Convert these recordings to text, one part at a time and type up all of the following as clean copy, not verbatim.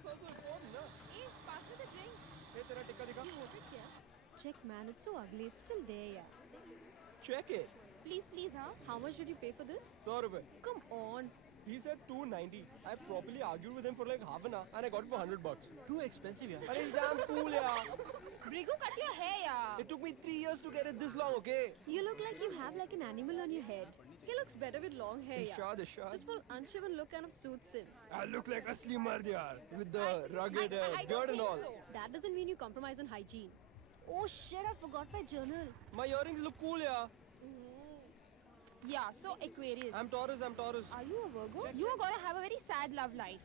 That's also important, na? Hey, pass me the drink. Hey, तेरा टिक्का दिखा. You want it क्या? Check, man, it's so ugly. It's still there, yeah. Check it. Please, huh? How much did you pay for this? 100 रुपए. Come on. He said 290. I properly argued with him for like half an hour and I got it for $100. Too expensive, yeah. Arey, it's damn cool, yeah. Brigu, cut your hair, yeah. It took me 3 years to get it this long, okay? You look like you have like an animal on your head. He looks better with long hair, yeah. Irshad. This full unshaven look kind of suits him. I look like Asli Mard, yaar. With the rugged I don't beard and think all. so. That doesn't mean you compromise on hygiene. Oh shit, I forgot my journal. My earrings look cool, yeah. Yeah, so Aquarius. I'm Taurus. Are you a Virgo? You are gonna have a very sad love life.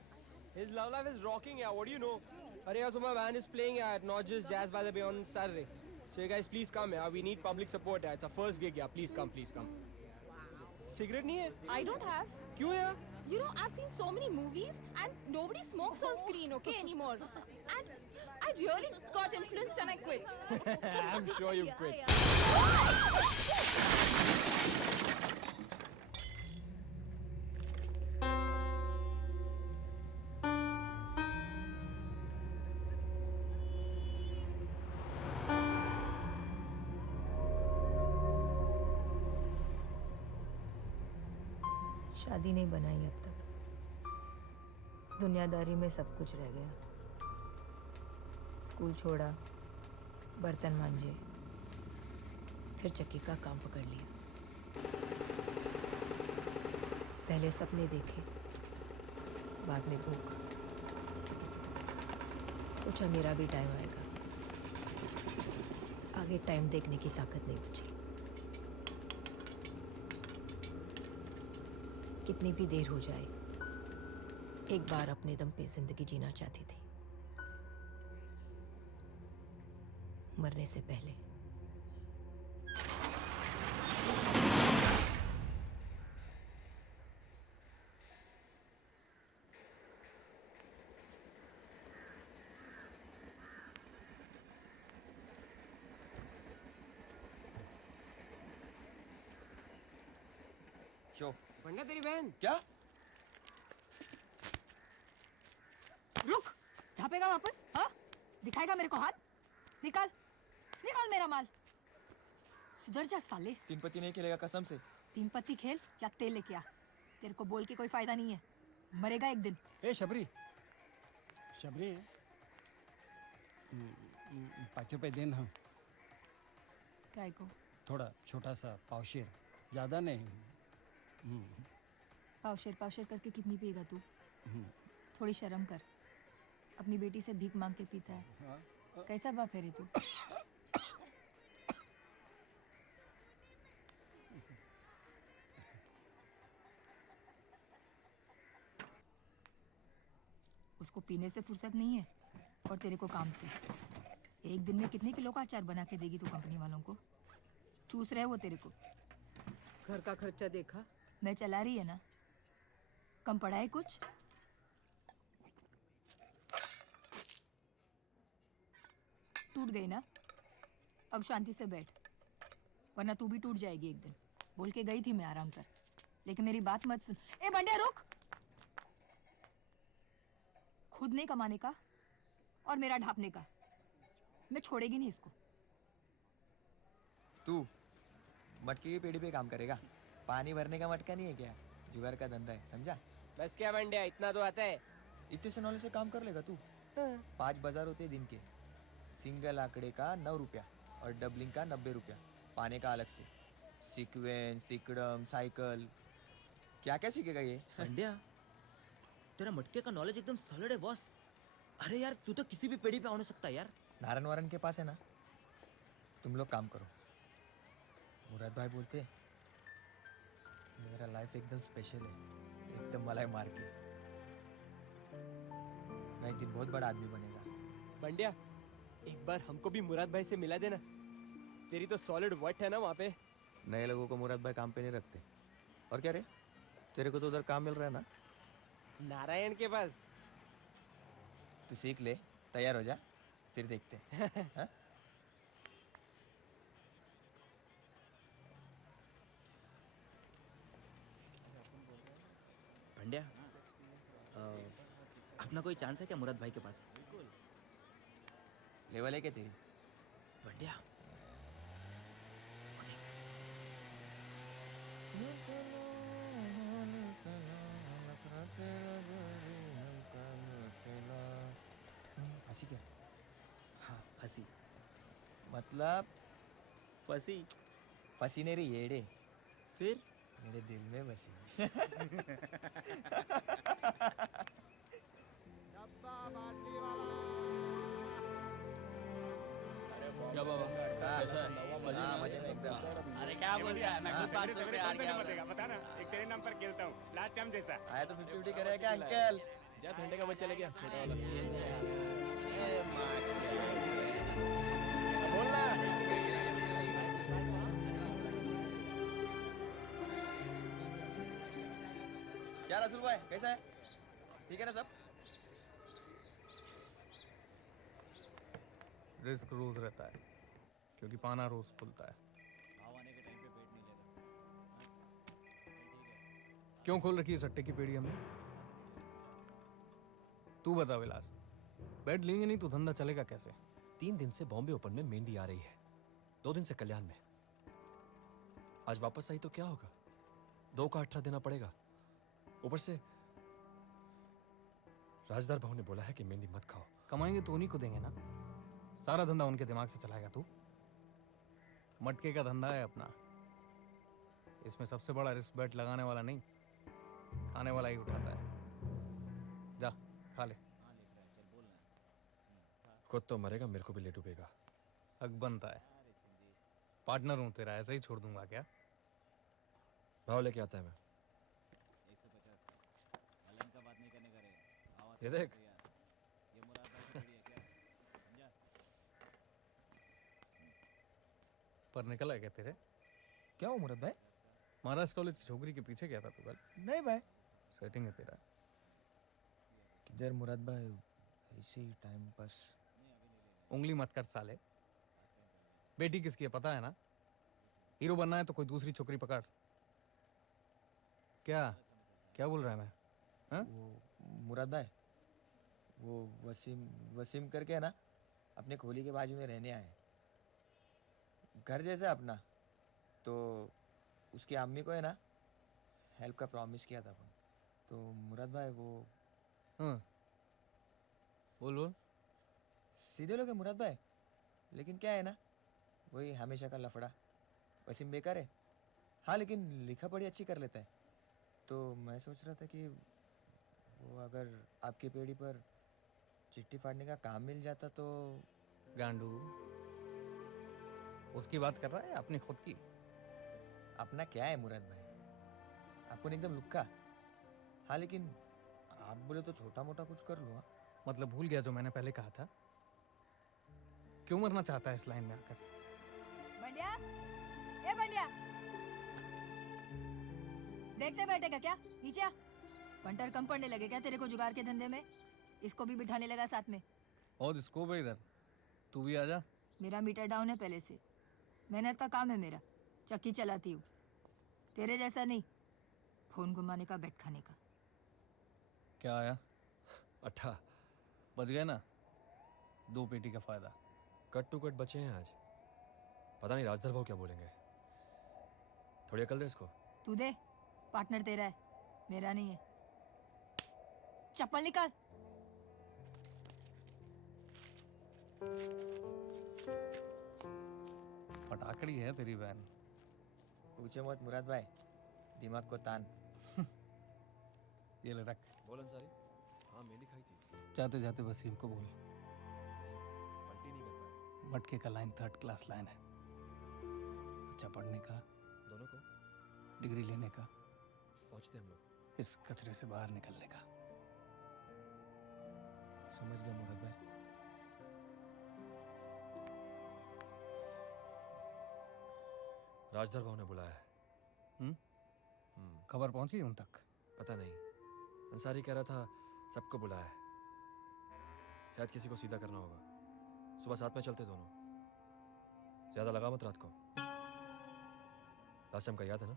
His love life is rocking, yeah. What do you know? Arey, yeah, so my band is playing at Not Just Jazz by the Bay on Saturday. So you guys please come, yeah. We need public support, yeah. It's our first gig, yeah. Please come. Cigarette nahi hai? I don't have. Kyun, yeah? You know, I've seen so many movies and nobody smokes on screen, okay, anymore. And I really got influenced and I quit. I'm sure you quit. शादी नहीं बनाई अब तक। दुनियादारी में सब कुछ रह गया। स्कूल छोड़ा, बर्तन मांजे, फिर चक्की का काम पकड़ लिया। पहले सपने देखे, बाद में भूख। सोचा मेरा भी टाइम आएगा। आगे टाइम देखने की ताकत नहीं बची। कितनी भी देर हो जाए, एक बार अपने दम पे जिंदगी जीना चाहती थी, मरने से पहले। शो. बढ़िया तेरी बहन। क्या? रुक, धापेगा वापस? हाँ? दिखाएगा मेरे को हाथ? निकाल मेरा माल। सुधर जा साले। 3 पत्ती नहीं खेलेगा कसम से। 3 पत्ती खेल या तेल लेके आ। तेरे को बोल के कोई फायदा नहीं है, मरेगा एक दिन। ए शबरी 5 रुपए देना। काय को? थोड़ा छोटा सा पावशेर, ज्यादा नहीं। पावशेर करके कितनी पिएगा तू? थोड़ी शर्म कर। अपनी बेटी से भीख मांग के पीता है। कैसा बाप है रे तू? उसको पीने से फुर्सत नहीं है और तेरे को काम से। एक दिन में कितने किलो का अचार बना के देगी तू कंपनी वालों को? चूस रहे वो तेरे को। घर का खर्चा देखा? मैं चला रही है ना, कम पड़ा है कुछ? टूट गई ना? अब शांति से बैठ, वरना तू भी टूट जाएगी एक दिन। बोल के गई थी मैं आराम कर, लेकिन मेरी बात मत सुन। ए बंडिया रुक! खुद नहीं कमाने का और मेरा ढापने का, मैं छोड़ेगी नहीं इसको। तू मटके की पेड़ी पे काम करेगा, पानी भरने का मटका नहीं है क्या? जुगाड़ का धंधा है, समझा? बस क्या बंडिया, इतना तो आता है. इतने से नॉलेज से काम कर लेगा तू? 5 बाजार होते दिन के। सिंगल आंकड़े का 9 रुपया और डबलिंग का 90 रुपया, पाने का अलग से। सीक्वेंस, तिकड़म, साइकिल, क्या क्या सीखेगा ये? बंडिया, तेरा मटके का नॉलेज एकदम सॉलिड है बॉस। अरे यार, तू तो किसी भी पेड़ी पे आ सकता है यार। नारायण वारन के पास है ना, तुम लोग काम करो। मुराद भाई बोलते मेरा लाइफ एकदम स्पेशल है, एकदम मलाई मार के। मैं एक दिन बहुत बड़ा आदमी बनेगा। बंडिया, एक बार हमको भी मुराद भाई से मिला देना। तेरी तो सॉलिड वट है ना वहाँ पे। नए लोगों को मुराद भाई काम पे नहीं रखते। और क्या रे, तेरे को तो उधर काम मिल रहा है ना? नारायण के पास। तू सीख ले, तैयार हो जा, फिर देखते हैं। हाँ? बंडिया, अपना कोई चांस है क्या मुराद भाई के पास? लेवल है क्या तेरी? बढ़िया। हंसी क्या? हाँ हंसी मतलब फंसी। फंसी नहीं रही येड़े, फिर मेरे दिल में बसी। क्या बाबा कैसा है? मजे हाँ, में? मजे में एकदम। अरे क्या बोल रहा है? मैं खुद 500 रुपये हार गया। बता ना, एक तेरे नाम पर खेलता हूँ लास्ट टाइम जैसा। आया तो 50-50 करे क्या अंकल? जा घंटे का मैच चले गया छोटा वाला बोल ना। क्या रसूल भाई कैसा है? ठीक है ना सब? रिस्क रोज रहता है क्योंकि पाना रोज खुलता है। क्यों खोल रखी है सट्टे की पेड़ी हमने? तू बता विलास, बैट लेंगे नहीं तो धंधा चलेगा कैसे? 3 दिन से बॉम्बे ओपन में मेंढी आ रही है, 2 दिन से कल्याण में। आज वापस आई तो क्या होगा? 2 का 18 देना पड़ेगा। ऊपर से राजदार बहू ने बोला है कि मेंढी मत खाओ। कमाएंगे तो उन्हीं को देंगे ना, सारा धंधा उनके दिमाग से चलाएगा तू? मटके का धंधा है अपना, इसमें सबसे बड़ा रिस्क बैट लगाने वाला नहीं, खाने वाला ही उठाता है। जा खा ले। खुद तो मरेगा, मेरे को भी ले डूबेगा। हक बनता है, पार्टनर हूं तेरा, ऐसे ही छोड़ दूंगा क्या? भाव लेके आता है मैं। ये देख, पर निकला है क्या तेरे? क्या हो मुराद भाई? महाराज कॉलेज की छोकरी के पीछे क्या था तू कल? नहीं भाई। सेटिंग है तेरा। किधर मुराद भाई, ऐसे ही टाइम पास। उंगली मत कर साले, बेटी किसकी है पता है ना? हीरो बनना है तो कोई दूसरी छोकरी पकड़। क्या क्या बोल रहा है मैं? हाँ? वो मुराद भाई, वो वसीम करके है ना, अपने खोली के बाजू में रहने आए, घर जैसा अपना। तो उसकी अम्मी को है ना हेल्प का प्रॉमिस किया था अपन। तो मुराद भाई वो हाँ बोल बोल। सीधे लोग हैं मुराद भाई, लेकिन क्या है ना, वही हमेशा का लफड़ा। वसीम बेकार है हाँ, लेकिन लिखा पढ़ी अच्छी कर लेता है। तो मैं सोच रहा था कि वो अगर आपकी पेड़ी पर चिट्ठी फाड़ने का काम मिल जाता तो। गांडू, उसकी बात कर रहा है अपनी खुद की? अपना क्या है मुराद भाई, अपन एकदम लुक्का। हाँ लेकिन आप बोले तो छोटा मोटा कुछ कर लो। हाँ? मतलब भूल गया जो मैंने पहले कहा था? क्यों मरना चाहता है इस लाइन में आकर? बंडिया, ए बंडिया, देखते बैठेगा क्या? नीचे आ। पंटर कम पड़ने लगे क्या तेरे को जुगाड़ के धंधे में? इसको भी बिठाने लगा साथ में। और स्कोप है इधर, तू भी आजा। मेरा मीटर डाउन है पहले से, मेहनत का काम है मेरा, चक्की चलाती हूँ। तेरे जैसा नहीं, फोन घुमाने का, बैठ खाने का। क्या आया? 18 बच गए ना, 2 पेटी का फायदा। कट टू कट बचे हैं आज। पता नहीं राजदार भाव क्या बोलेंगे। थोड़ी अकल दे इसको। तू दे, पार्टनर तेरा है, मेरा नहीं है। चप्पल निकाल। पटाखड़ी है तेरी बहन। पूछे मत मुराद भाई, दिमाग को तान। ये ले रख। बोल अंसारी। हाँ मेंढी खाई थी, जाते जाते वसीम को बोल, पलटी नहीं कर पाए। मटके का लाइन 3rd क्लास लाइन है। अच्छा पढ़ने का, दोनों को डिग्री लेने का, पहुंचते हम लोग। इस कचरे से बाहर निकलने का। समझ गया मुराद भाई। राजदार भाव ने बुलाया है। खबर पहुंच गई उन तक? पता नहीं, अंसारी कह रहा था सबको बुलाया है। शायद किसी को सीधा करना होगा। सुबह 7 में चलते दोनों। ज्यादा लगा मत रात को। लास्ट टाइम का याद है ना?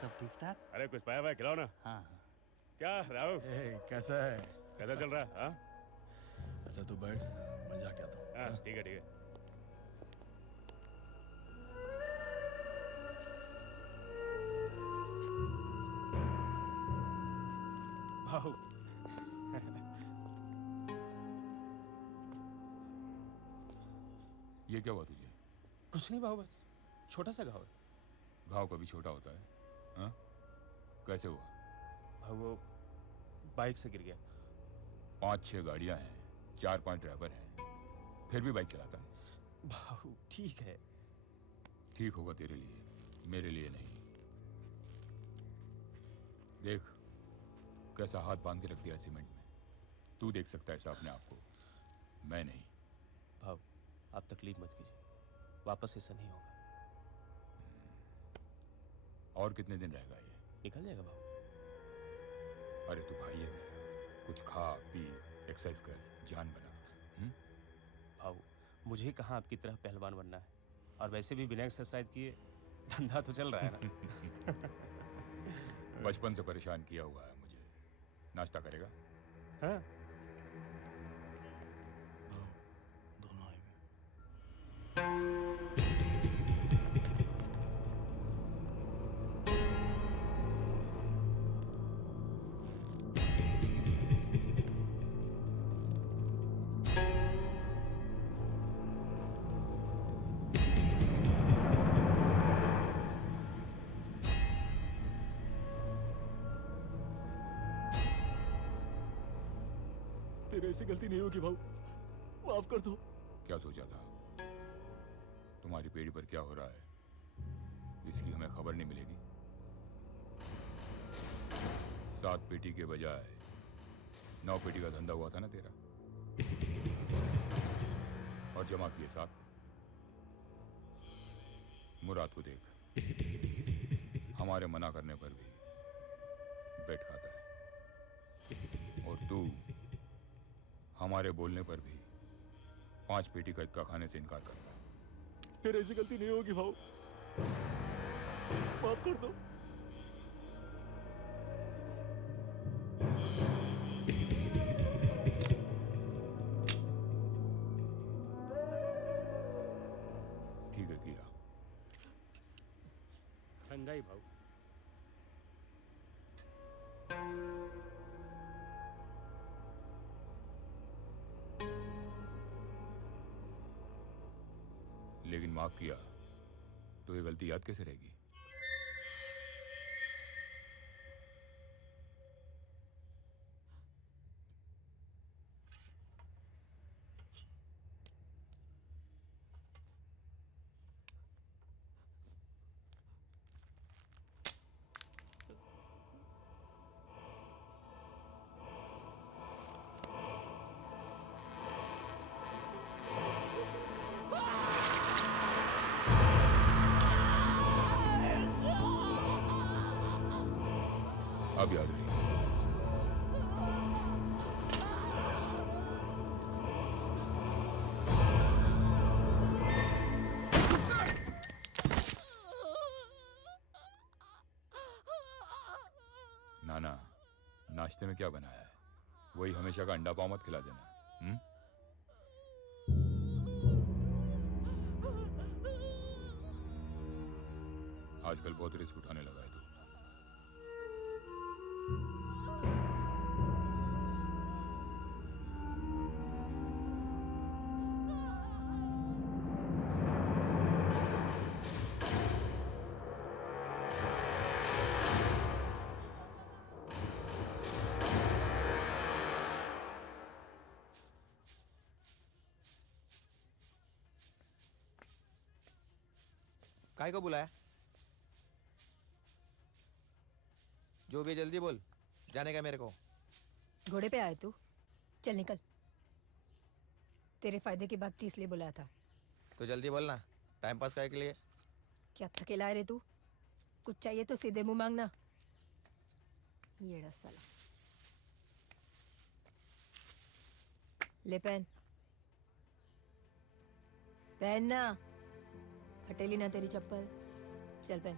सब ठीक ठाक? अरे कुछ पाया भाई खिलाओ ना। हाँ हाँ। क्या राव कैसा है? कैसा चल रहा है? हाँ अच्छा तू बैठ, मैं जाके आता हूँ। हाँ ठीक है ठीक है। भाऊ ये क्या हुआ तुझे? कुछ नहीं भाऊ, बस छोटा सा घाव है। घाव कभी छोटा होता है? हाँ? कैसे हुआ? भाऊ वो बाइक से गिर गया। 5-6 गाड़ियां हैं, 4-5 ड्राइवर हैं, फिर भी बाइक चलाता है। भाऊ ठीक है। ठीक होगा तेरे लिए, मेरे लिए नहीं। देख कैसा हाथ बांध के रख दिया सीमेंट में। तू देख सकता है ऐसा अपने आप को, मैं नहीं। भाऊ आप तकलीफ मत कीजिए, वापस ऐसा नहीं होगा। और कितने दिन रहेगा ये? निकल जाएगा भाऊ। अरे तू भाई है मेरा, कुछ खा पी, एक्सरसाइज कर, जान बना। भाऊ मुझे कहाँ आपकी तरह पहलवान बनना है, और वैसे भी बिना एक्सरसाइज किए धंधा तो चल रहा है ना। बचपन से परेशान किया हुआ है मुझे। नाश्ता करेगा? हाँ दोनों आए हुए। तेरे ऐसी गलती नहीं होगी भाऊ, माफ कर दो। क्या सोचा था? तुम्हारी पेड़ी पर क्या हो रहा है इसकी हमें खबर नहीं मिलेगी? 7 पेटी के बजाय 9 पेटी का धंधा हुआ था ना तेरा, और जमा किए 7। मुराद को देख, हमारे मना करने पर भी बैठ खाता है, और तू हमारे बोलने पर भी 5 पेटी का इक्का खाने से इनकार करता है। फिर ऐसी गलती नहीं होगी भाऊ, माफ कर दो। ठीक है किया। ठंडा ही भाऊ। लेकिन माफ किया तो ये गलती याद कैसे रहेगी? अब याद रही। नाना, नाश्ते में क्या बनाया है? वही हमेशा का अंडा पाव मत खिला देना। आजकल बहुत रिस्क उठाने लगा है तू। काय को बुलाया? जो भी जल्दी बोल, जाने का मेरे को। घोड़े पे आए तू? चल निकल। तेरे फायदे की बात थी इसलिए बुलाया था। तो जल्दी बोलना, टाइम पास करने के लिए। क्या थकेला है रे तू? कुछ चाहिए तो सीधे मुंह मांगना। येड़ा साला। ले पहन। पहन ना। फटेली ना तेरी चप्पल। चल पहन।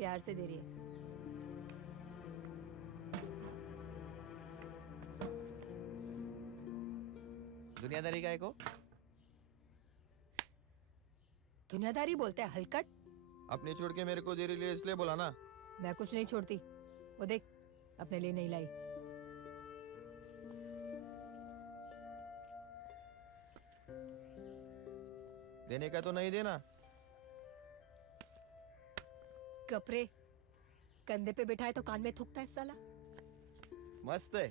प्यार से दे रही है। दुनियादारी का को दुनियादारी बोलते हैं हलकट। अपने छोड़ के मेरे को दे रही है इसलिए बोला ना। मैं कुछ नहीं छोड़ती, वो देख अपने लिए नहीं लाई। देने का तो नहीं देना। कपड़े कंधे पे बिठाए तो कान में थूकता है साला। मस्त है।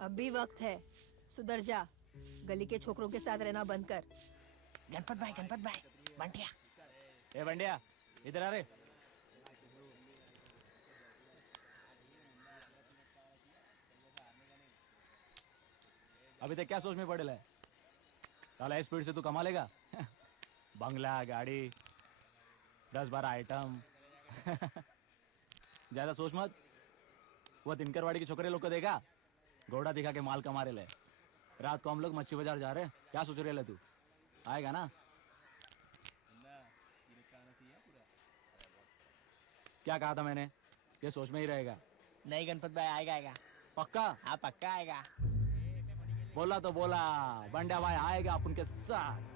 अब भी वक्त है, सुधर जा। गली के छोकरों के साथ रहना बंद कर। गणपत भाई बंटिया। ए बंटिया इधर आ रे। अभी तक क्या सोच में पड़ेला है? साला इस स्पीड से तू कमा लेगा? बंगला, गाड़ी, 10-12 आइटम। ज्यादा सोच मत। वो तिनकरवाड़ी के छोकरे लोग को देखा, घोड़ा दिखा के माल कमा रहे ले। रात को हम लोग मच्छी बाजार जा रहे हैं। क्या सोच रहे ले तू? आएगा ना? क्या कहा था मैंने? ये सोच में ही रहेगा। नहीं गणपत भाई, आएगा। पक्का? हाँ पक्का आएगा। बोला तो बोला, बंडा भाई आएगा अपन के साथ।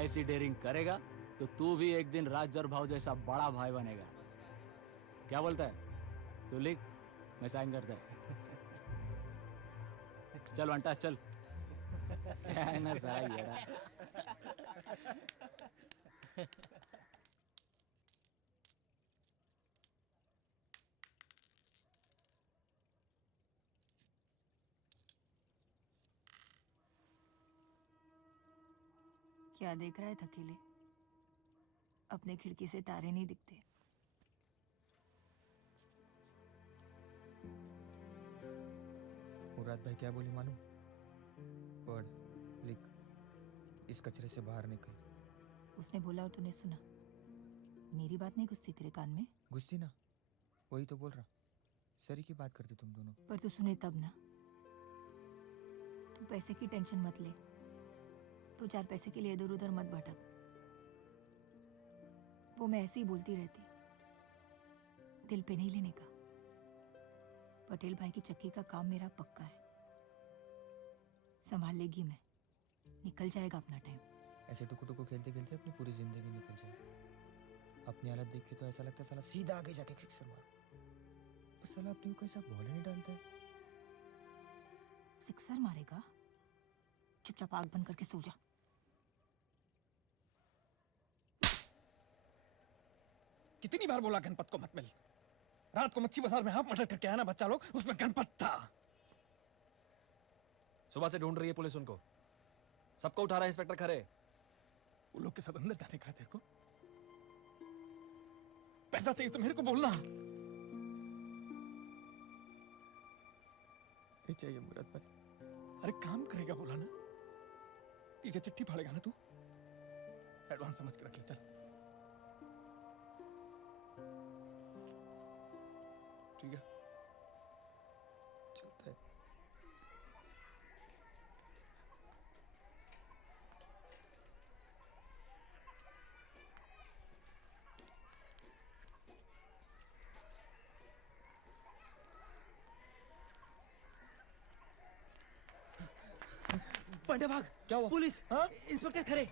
ऐसी डेयरिंग करेगा तो तू भी एक दिन राजर भाव जैसा बड़ा भाई बनेगा। क्या बोलता है? तू लिख, मैं साइन करता है। चल बंटा चल। क्या है ना साला येड़ा। क्या देख रहा है थकेले? अपने खिड़की से तारे नहीं दिखते। मुराद भाई क्या बोली मालूम? पढ़, लिख, इस कचरे से बाहर निकल। उसने बोला और तूने सुना? मेरी बात नहीं घुसती तेरे कान में? घुसती ना, वही तो बोल रहा। सरी की बात करते तुम दोनों। पर तू सुने तब ना। तू पैसे की टेंशन मत ले। तो 4 पैसे के लिए इधर उधर मत भटक। वो मैं ऐसे ही बोलती रहती, दिल पे नहीं लेने का। पटेल भाई की चक्की का काम मेरा पक्का है। संभाल लेगी मैं, निकल जाएगा अपना टाइम। ऐसे टुकु टुकु खेलते खेलते अपनी पूरी जिंदगी निकल जाए। अपनी हालत देख के तो ऐसा लगता है साला सीधा आगे जाके सिक्सर मार। पर साला अपने को कैसा बॉल नहीं डालता है। सिक्सर मारेगा? चुपचाप आग बंद करके सो जा। कितनी बार बोला गणपत को मत मिल। रात को मच्छी बाजार में हाफ मर्डर करके आया ना बच्चा लोग, उसमें गणपत था। सुबह से ढूंढ रही है पुलिस उनको। सबको उठा रहा है इंस्पेक्टर खरे। वो लोग के साथ अंदर जाने का तेरे को? पैसा चाहिए तो मेरे को बोलना। नहीं चाहिए मुराद भाई। अरे काम करेगा बोला ना। पीछे चिट्ठी फाड़ेगा ना तू? एडवांस समझ के रख ले। चल ठीक है, चलता है। बंडे भाग। क्या हुआ? पुलिस। हाँ? इंस्पेक्टर खरे।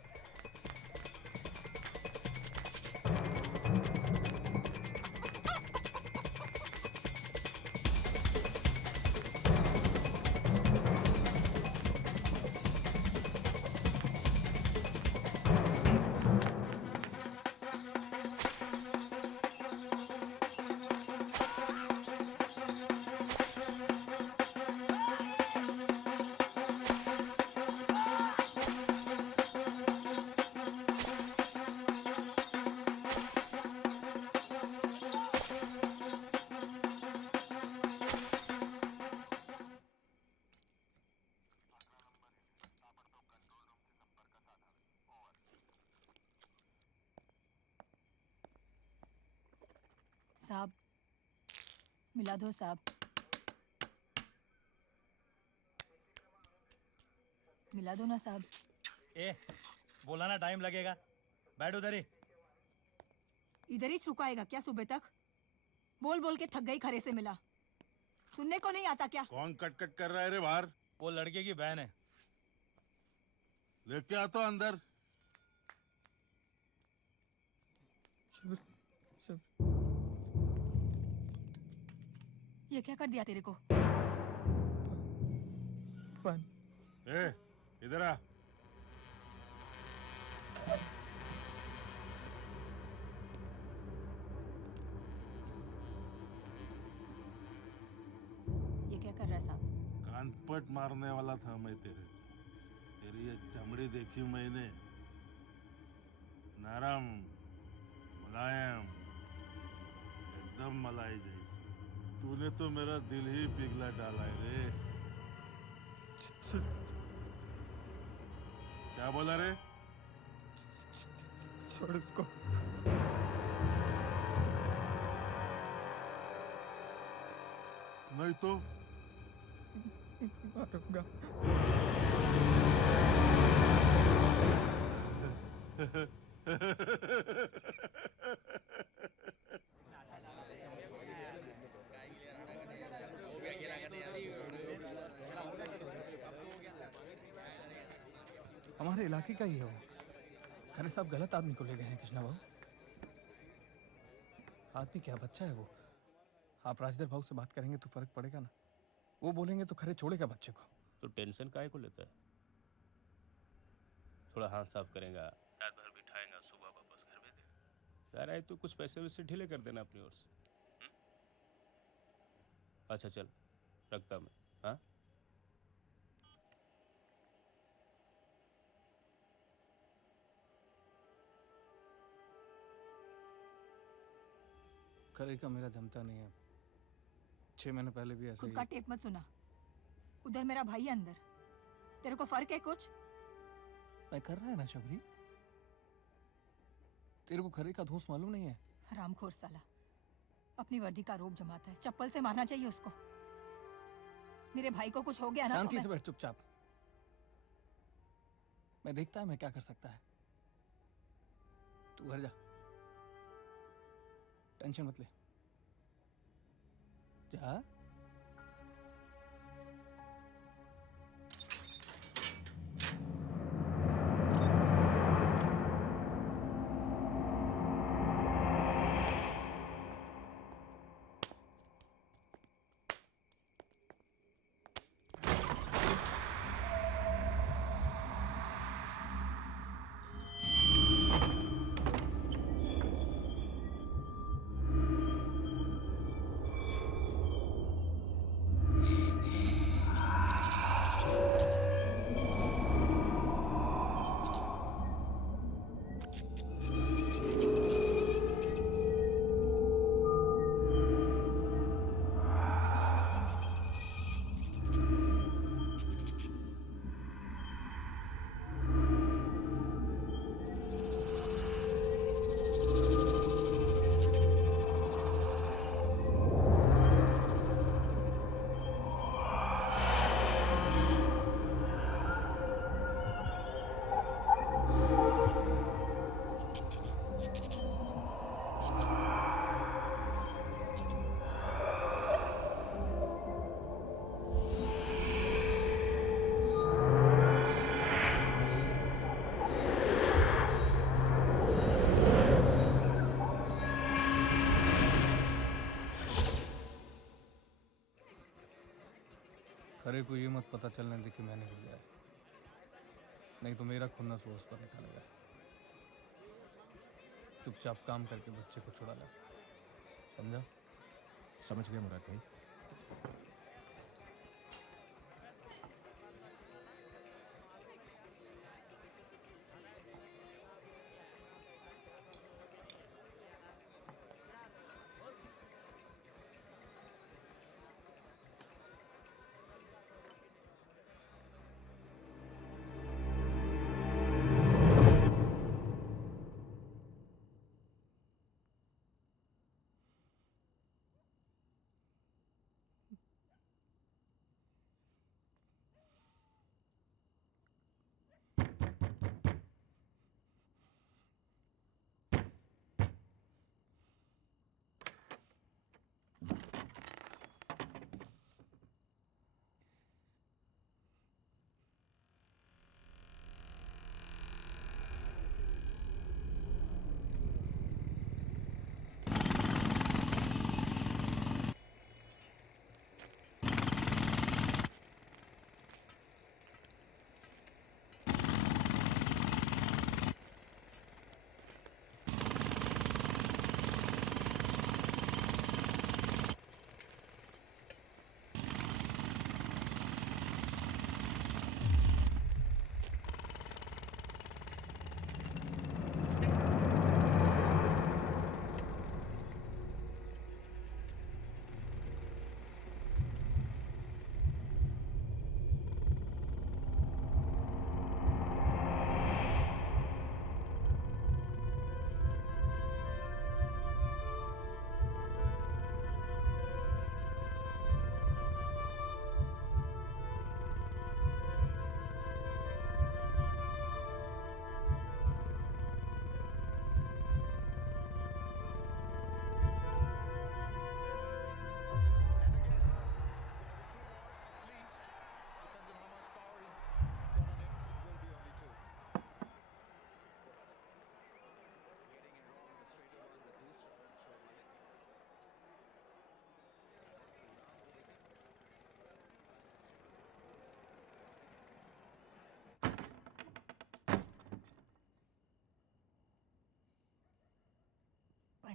साहब, मिला दो साहब। मिला दो ना साहब। ए बोला ना टाइम लगेगा, बैठ उधर ही। इधर ही छुपाएगा क्या सुबह तक? बोल बोल के थक गई, खरे से मिला। सुनने को नहीं आता क्या? कौन कट कट कर रहा है रे बाहर? वो लड़के की बहन है। लेके आता अंदर। ये क्या कर दिया तेरे को? ए इधर आ। ये क्या कर रहा है साहब? कानपट मारने वाला था मैं तेरे। तेरी ये चमड़ी देखी मैंने, नरम मुलायम एकदम मलाई जैसी। तूने तो मेरा दिल ही पिघला डाला है रे। क्या बोला रे? छोड़ इसको। नहीं तो मारूंगा। हमारे इलाके का ही है वो। खरे साहब गलत आदमी को ले गए हैं कृष्णा बाबू। आदमी क्या, बच्चा है वो। आप राजधर भाऊ से बात करेंगे तो फर्क पड़ेगा ना। वो बोलेंगे तो खरे छोड़ेगा बच्चे को। तो टेंशन काहे को लेता है? थोड़ा हाथ साफ करेगा, रात भर बिठाएगा, सुबह वापस घर भेज देगा। यार आए तो कुछ पैसे वैसे ढीले कर देना अपनी ओर से। अच्छा चल, रखता मैं। हाँ खरे का मेरा जमता नहीं है। 6 महीने पहले भी ऐसे खुद ही। का टेप मत सुना। उधर मेरा भाई है अंदर। तेरे को फर्क है कुछ? मैं कर रहा है ना शबरी। तेरे को खरे का दोस्त मालूम नहीं है? हरामखोर साला अपनी वर्दी का रोब जमाता है। चप्पल से मारना चाहिए उसको। मेरे भाई को कुछ हो गया ना तो शांति से बैठ चुपचाप। मैं देखता है मैं क्या कर सकता है। तू घर जा, टेंशन मत ले। जा। खरे को ये मत पता चलने दे कि मैंने भेजा है, नहीं तो मेरा खुन्ना सोच पर निकलेगा। चुपचाप काम करके बच्चे को छुड़ा ला, समझा? समझ गया मुराद भाई।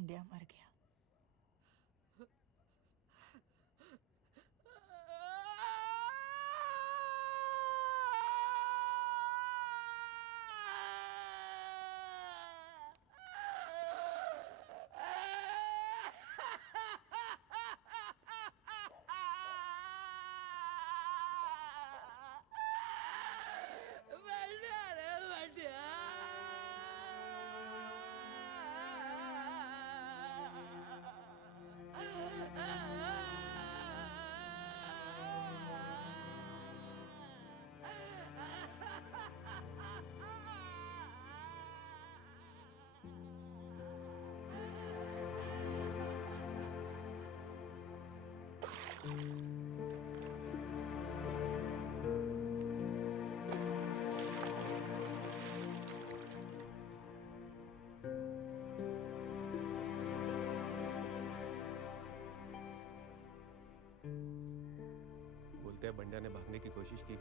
बंड्या मर गया। बोलते हैं बंड्या ने भागने की कोशिश की,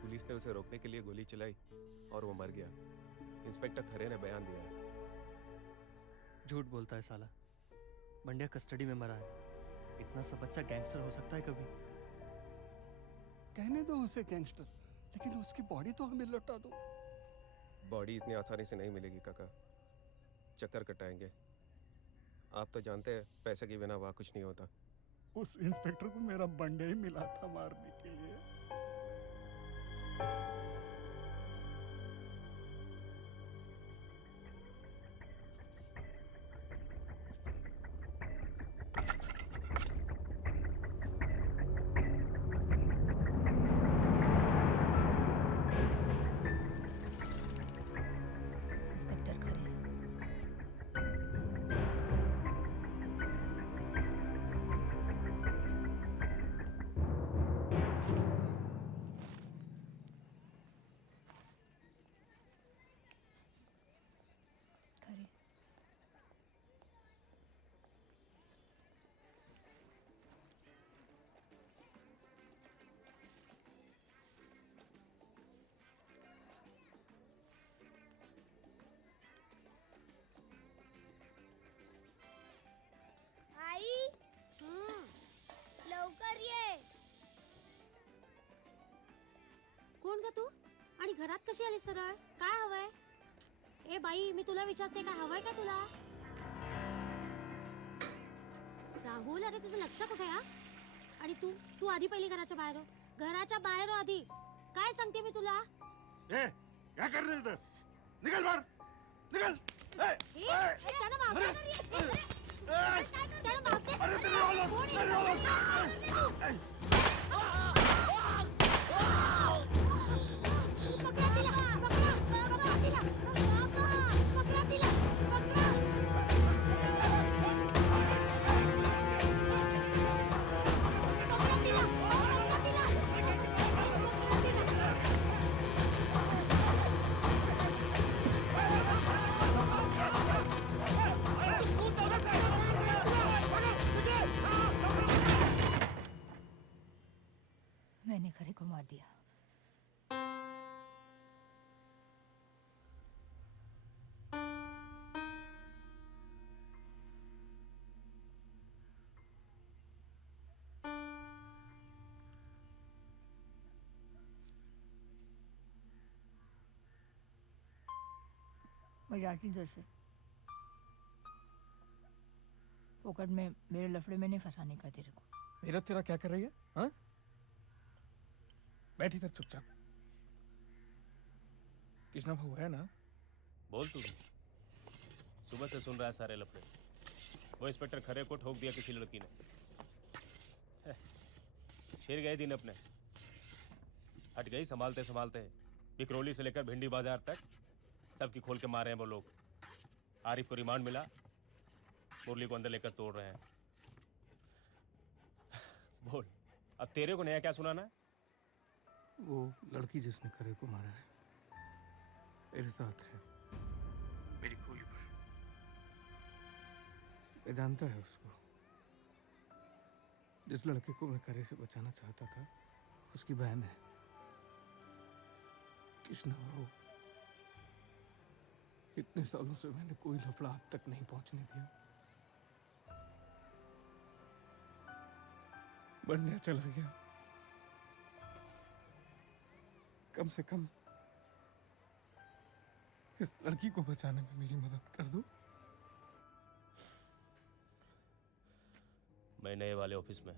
पुलिस ने उसे रोकने के लिए गोली चलाई और वो मर गया। इंस्पेक्टर खरे ने बयान दिया है। झूठ बोलता है साला। बंड्या कस्टडी में मरा है। इतना सा बच्चा गैंगस्टर हो सकता है कभी? कहने दो उसे गैंगस्टर, लेकिन उसकी बॉडी तो हमें लौटा दो। बॉडी इतनी आसानी से नहीं मिलेगी काका, चक्कर कटाएंगे। आप तो जानते हैं पैसे के बिना वहाँ कुछ नहीं होता। उस इंस्पेक्टर को मेरा बंडे ही मिला था मारने के लिए। इंस्पेक्टर खरे, खरे आई लवकर ये. कोण ग तू आणि घरात कशी आली सरळ? काय हवंय? ए बाई, मी तुला विचारते, काय हवंय का तुला? राहुल, अरे तुझं लक्ष कुठे आहे? आणि तू तू आधी पहिली घराच्या बाहेर हो. घराच्या बाहेर हो आधी. काय सांगते मी तुला? ए, क्या कर रहे इधर? निकल बाहर, निकल. त्याला माफ कर रे. त्याला माफ कर. अरे तेरे औलाद. मैंने खरे को मार दिया। मैं जाती जैसे पोकट में मेरे लफड़े में नहीं फंसाने का तेरे को। मेरा तेरा क्या कर रही है? हाँ? बैठ इधर चुपचाप। कृष्णा भाऊ है ना? बोल तू। सुबह से सुन रहा है सारे लफड़े। वो इंस्पेक्टर खरे को ठोक दिया किसी लड़की ने। शेर गए दिन अपने। हट गई संभालते संभालते। विक्रोली से लेकर भिंडी बाजार तक सबकी खोल के मारे हैं वो लोग। आरिफ को रिमांड मिला, मुरली को अंदर लेकर तोड़ रहे हैं। बोल, अब तेरे को नया क्या सुनाना है? वो लड़की जिसने खरे को मारा है मेरे साथ है, मेरी गोली पर। मैं जानता है उसको। जिस लड़के को मैं खरे से बचाना चाहता था उसकी बहन है कृष्णा भाऊ। इतने सालों से मैंने कोई लफड़ा अब तक नहीं पहुंचने दिया। बनने चला गया, कम से कम इस लड़की को बचाने में मेरी मदद कर दो। मैं नए वाले ऑफिस में,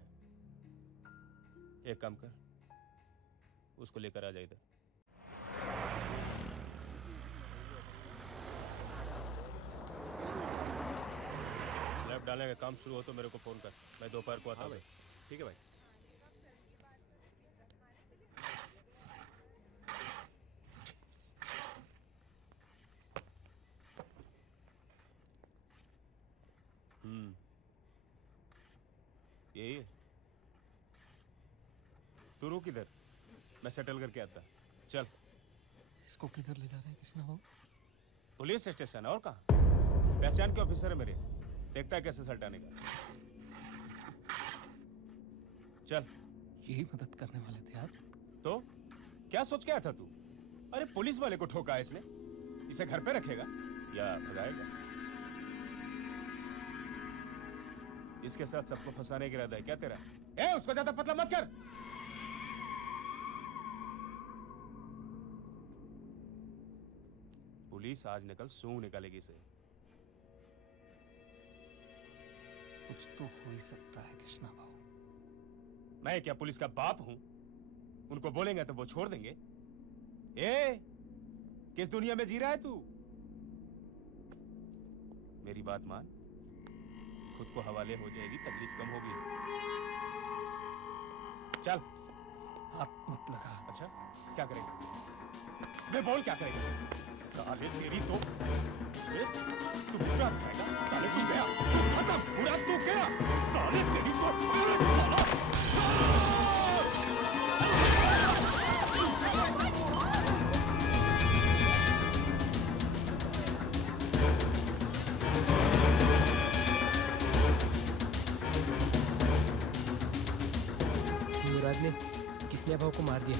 एक काम कर, उसको लेकर आ जा इधर। स्लैब डालने का काम शुरू हो तो मेरे को फोन कर, मैं दोपहर को आता हूँ। ठीक है भाई। यही है, तू रुक इधर, मैं सेटल करके आता। चल। इसको किधर ले जा रहे हैं कृष्णा बाबू? पुलिस स्टेशन, और कहाँ? पहचान के ऑफिसर है मेरे, देखता है कैसे सल्टाने का। चल। यही मदद करने वाले थे आप? तो क्या सोच के आया था तू? अरे पुलिस वाले को ठोका है इसने, इसे घर पे रखेगा या भगाएगा? इसके साथ सबको फंसाने का इरादा है क्या तेरा? ए, उसको ज्यादा पतला मत कर। पुलिस आज निकल सूंघ निकालेगी इसे। कुछ तो हो ही सकता है कृष्णा बाबू। मैं क्या पुलिस का बाप हूं? उनको बोलेंगे तो वो छोड़ देंगे? ए, किस दुनिया में जी रहा है तू? मेरी बात मान, खुद को हवाले हो जाएगी, तकलीफ कम होगी। चल। हाथ मत लगा। अच्छा, क्या करेगा? मैं बोल क्या करेगा? साले तेरी तो तू बुरा खाएगा। साले तू गया, खत्म, बुरा तू गया। साले तेरी तो युवराज ने किसने भाव को मार दिया?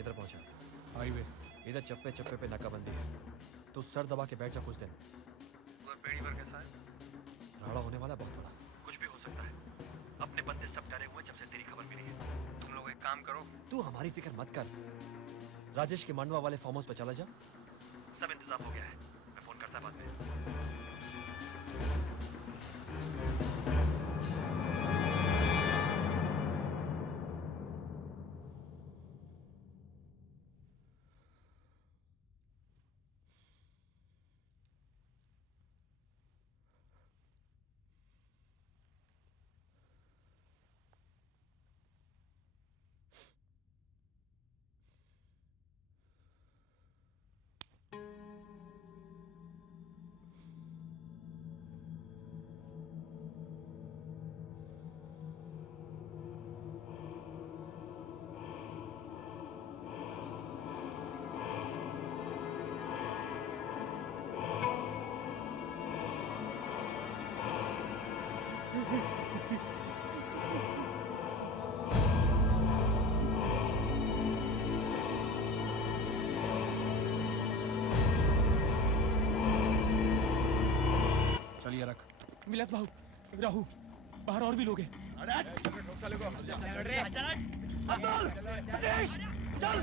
इधर पहुंचा। हाईवे इधर चप्पे चप्पे पे नाकाबंदी है, तू सर दबा के बैठ जा कुछ दिन। पेड़ी पर कैसा है? राड़ा होने वाला है बहुत बड़ा। कुछ भी हो सकता है। अपने बंदे सब डरे हुए जब से तेरी खबर मिली है। तुम लोग एक काम करो, तू हमारी फिक्र मत कर, राजेश के मांडवा वाले फार्म हाउस पे चला जा। सब इंतजाम हो गया है, मैं फोन करता बाद में। चलिए रख। विलास भाऊ, राहु, बाहर और भी लोग हैं। अब्दुल, सतीश, चल।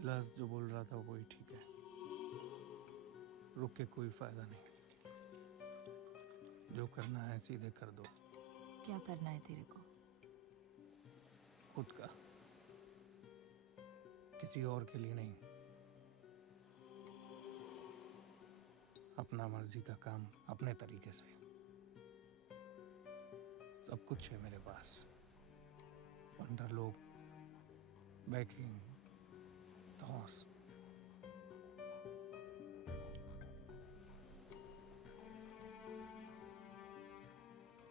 विलास जो बोल रहा था वही ठीक है। रुक के कोई फायदा नहीं। जो करना है सीधे कर दो। क्या करना है तेरे को? खुद का, किसी और के लिए नहीं। अपना मर्जी का काम अपने तरीके से। सब कुछ है मेरे पास। वंडर लोग, बैकिंग, थॉस।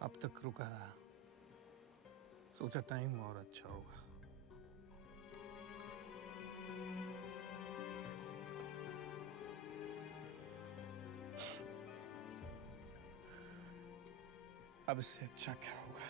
अब तक रुका रहा, सोचा टाइम और अच्छा होगा। अब इससे अच्छा क्या होगा?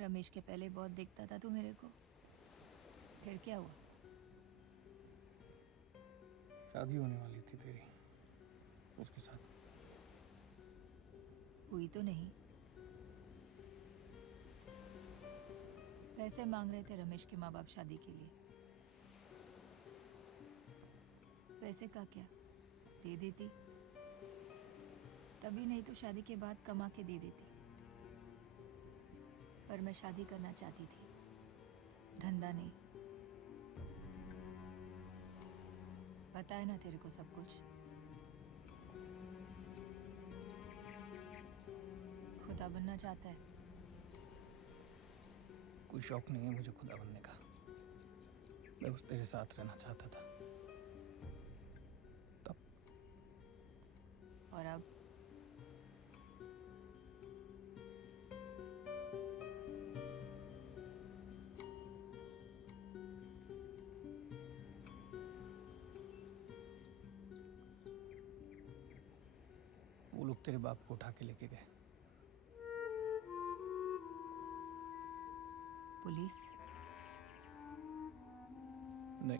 रमेश के पहले बहुत देखता था तू मेरे को, फिर क्या हुआ? शादी होने वाली थी तेरी उसके साथ। हुई तो नहीं। पैसे मांग रहे थे रमेश के माँ बाप शादी के लिए। पैसे का क्या, दे देती। तभी नहीं तो शादी के बाद कमा के दे देती। पर मैं शादी करना चाहती थी, धंधा नहीं। पता है ना तेरे को सब कुछ। खुदा बनना चाहता है। कोई शौक नहीं है मुझे खुदा बनने का। मैं बस तेरे साथ रहना चाहता था। और अब वो लोग तेरे बाप को उठा के लेके गए। पुलिस? नहीं,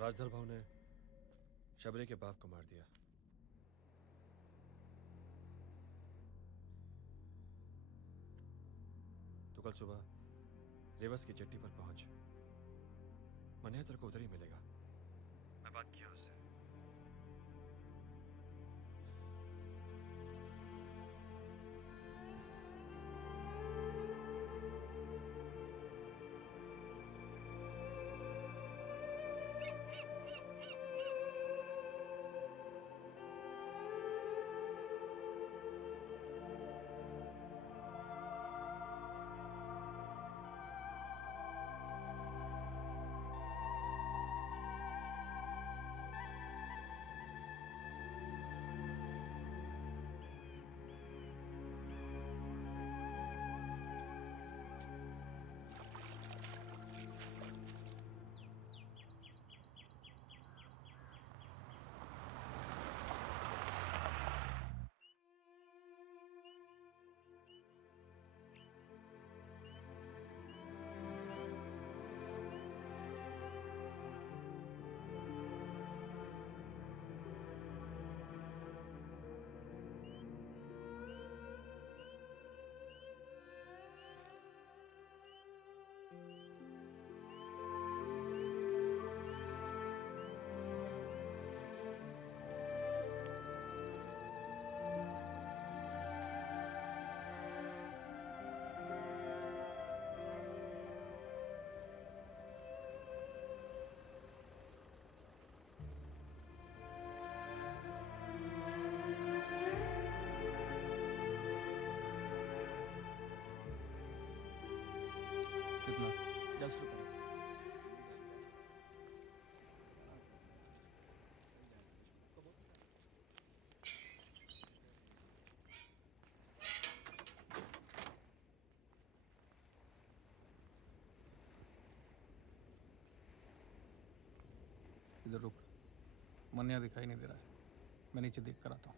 राजधर भाव ने शबरी के बाप को मार दिया। तो कल सुबह रेवस की चट्टी पर पहुंच। मने तेरे को उधर ही मिलेगा। मैं बात किया उससे। इधर रुक, मन्या दिखाई नहीं दे रहा है, मैं नीचे देख कर आता हूँ।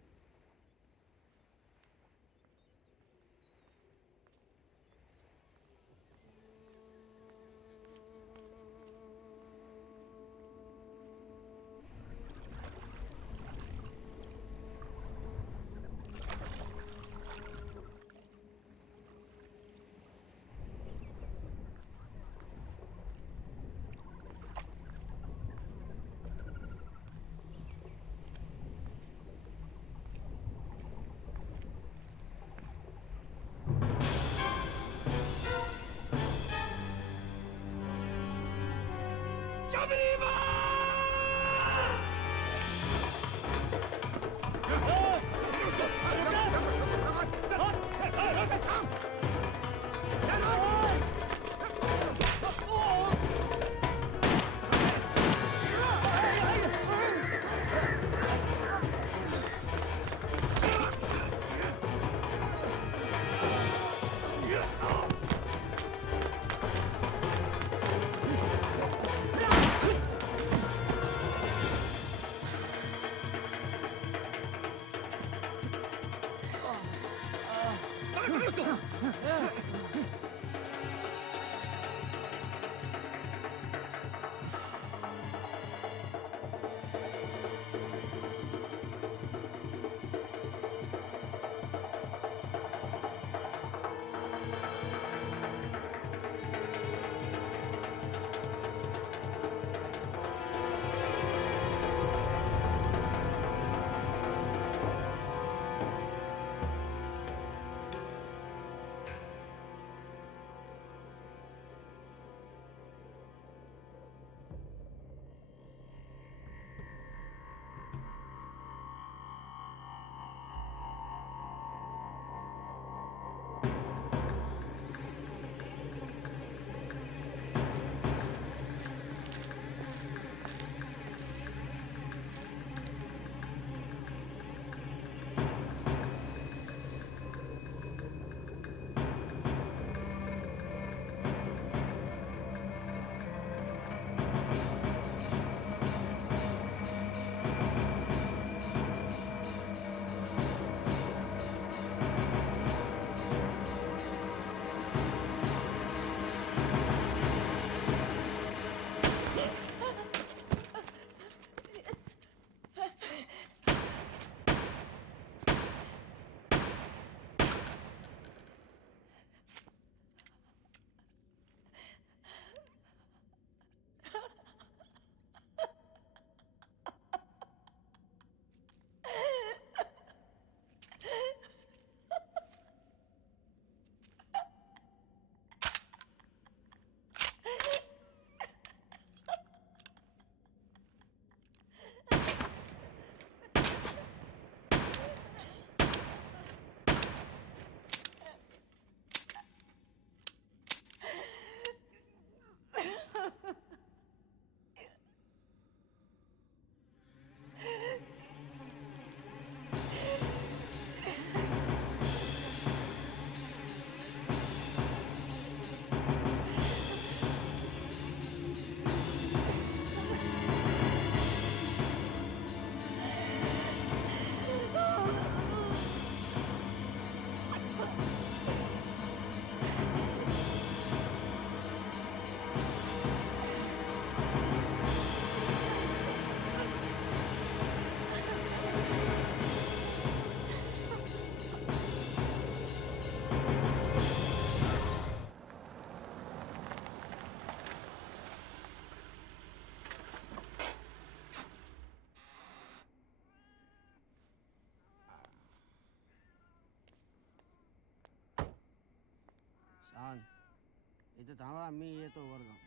सांज इथे थांबा, मी येतो वर जाऊन.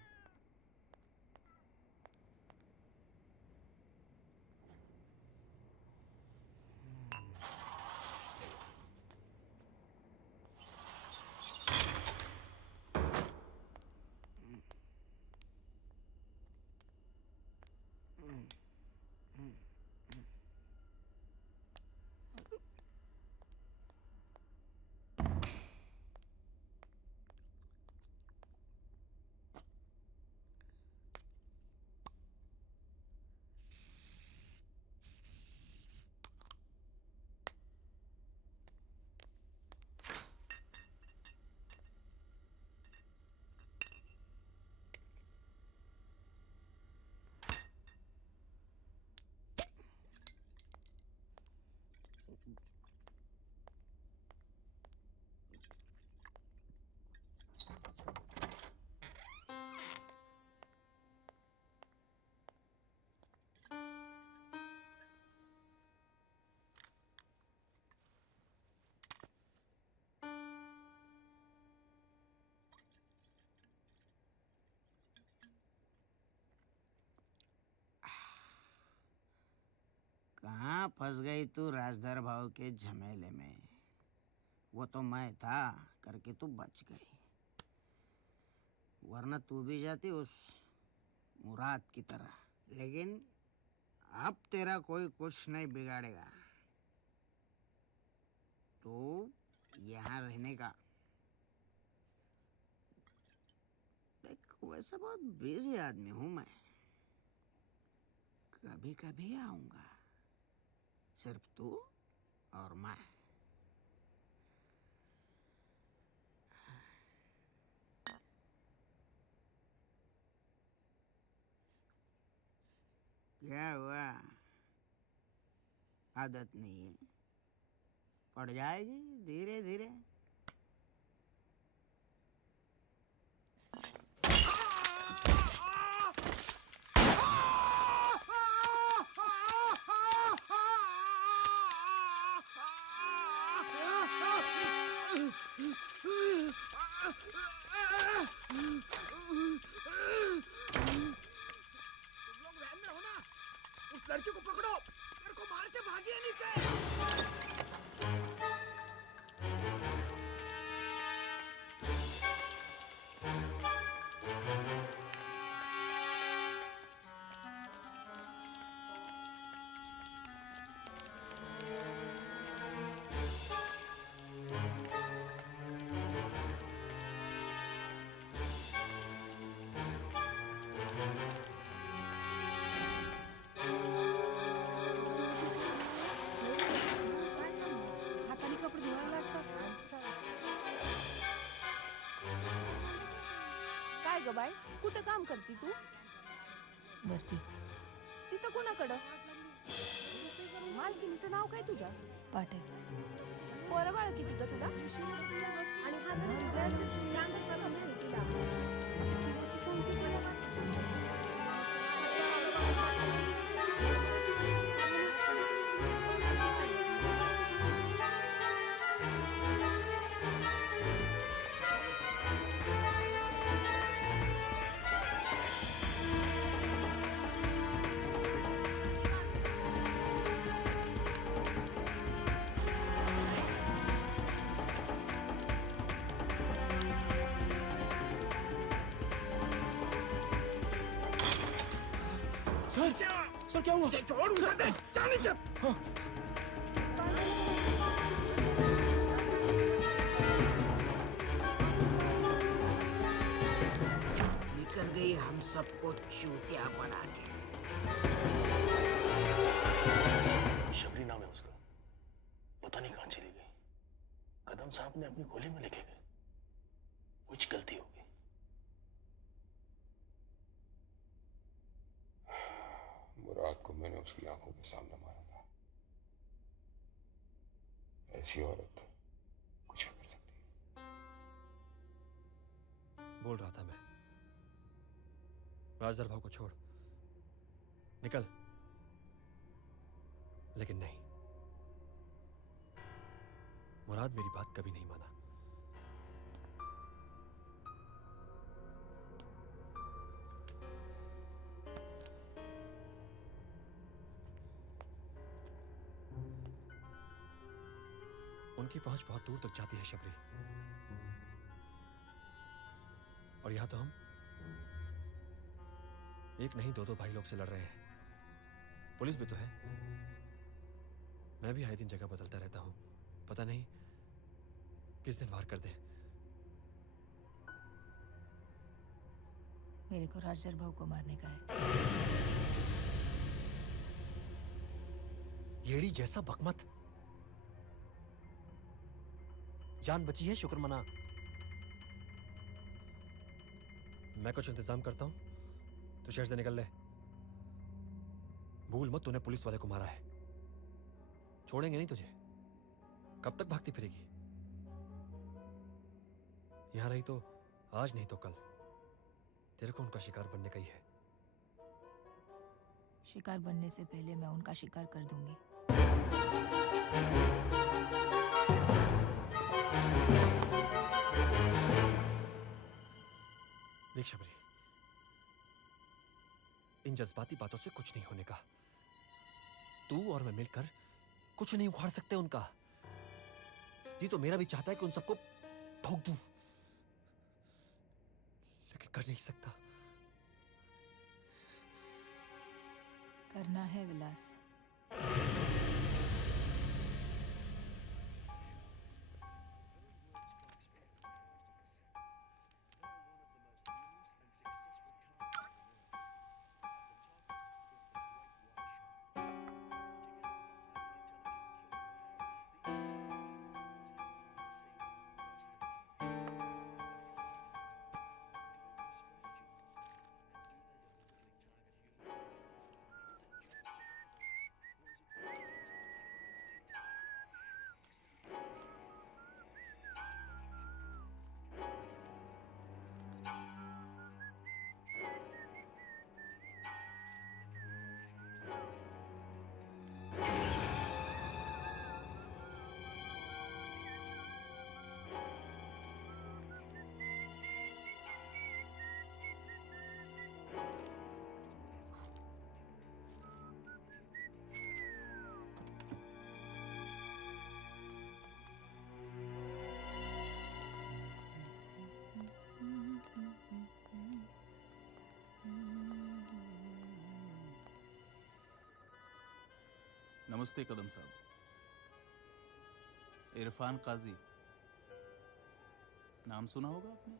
कहाँ फंस गई तू राजधर भाव के झमेले में। वो तो मैं था करके तू बच गई, वरना तू भी जाती उस मुराद की तरह। लेकिन अब तेरा कोई कुछ नहीं बिगाड़ेगा। तो यहाँ रहने का देख, वैसे बहुत बिजी आदमी हूँ मैं, कभी कभी आऊंगा, सिर्फ तू और मैं। क्या हुआ? आदत नहीं है, पड़ जाएगी धीरे धीरे। उस लड़की को पकड़ो, तेरे को मार के भागिए नीचे। हाताने कपडे धुवायला लागतात. काय ग बाय, कुठं काम करती तू? वरती तिथं कोणाकडं? मालकीणीचं नाव काय तुझ्या? पाटे. पोरं बाळ किती ग तुला? आणि हा सांग करून नाही तिला. तिची सोंगटी केलं. सर क्या हुआ? छोड़ उसे दे, चल नीचे। निकल गई हम सबको चूतिया बना के। शबरी नाम है उसका, पता नहीं कहाँ चली गई। कदम साहब ने अपनी गोली में लेके गए, कुछ गलती हो गई। मुराद को मैंने उसकी आंखों के सामने मारा था। ऐसी औरत कुछ नहीं कर सकती। बोल रहा था मैं, राजदर भाव को छोड़, निकल, लेकिन नहीं, मुराद मेरी बात कभी नहीं माना। उनकी पहुंच बहुत दूर तक जाती है शबरी, और यहां तो हम एक नहीं दो भाई लोग से लड़ रहे हैं। पुलिस भी तो है। मैं भी आए दिन जगह बदलता रहता हूं, पता नहीं किस दिन वार कर दे। मेरे को राजदर भाव को मारने का है। येड़ी जैसा बकमत। जान बची है, शुक्र मना। मैं कुछ इंतजाम करता हूं, तो शहर से निकल ले। भूल मत, तूने पुलिस वाले को मारा है। छोड़ेंगे नहीं तुझे। कब तक भागती फिरेगी? यहां रही तो आज नहीं तो कल तेरे को उनका शिकार बनने का ही है। शिकार बनने से पहले मैं उनका शिकार कर दूंगी। देख शबरी, इन जज्बाती बातों से कुछ नहीं होने का। तू और मैं मिलकर कुछ नहीं उखाड़ सकते उनका। जी तो मेरा भी चाहता है कि उन सबको ठोक दूं, लेकिन कर नहीं सकता। करना है विलास। नमस्ते कदम साहब। इरफान काजी नाम सुना होगा आपने?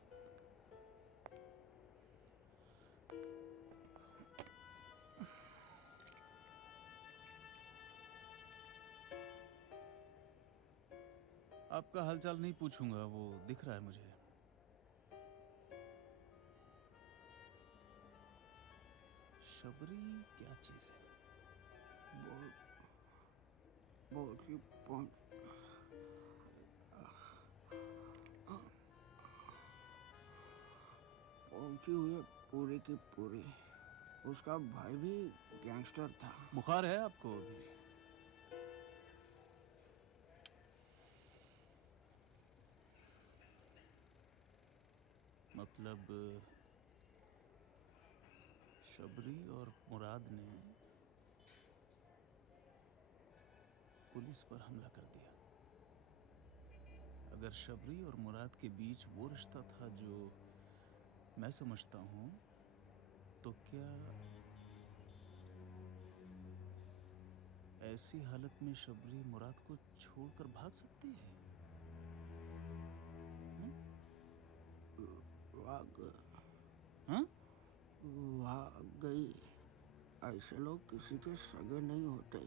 आपका हालचाल नहीं पूछूंगा, वो दिख रहा है मुझे। शबरी क्या चीज है? पहुंची हुई है पूरी की पूरी। उसका भाई भी गैंगस्टर था। बुखार है आपको अभी? मतलब शबरी और मुराद ने पुलिस पर हमला कर दिया। अगर शबरी और मुराद के बीच वो रिश्ता था जो मैं समझता हूं, तो क्या ऐसी हालत में शबरी मुराद को छोड़कर भाग सकती है? भाग गई। ऐसे लोग किसी के सगे नहीं होते।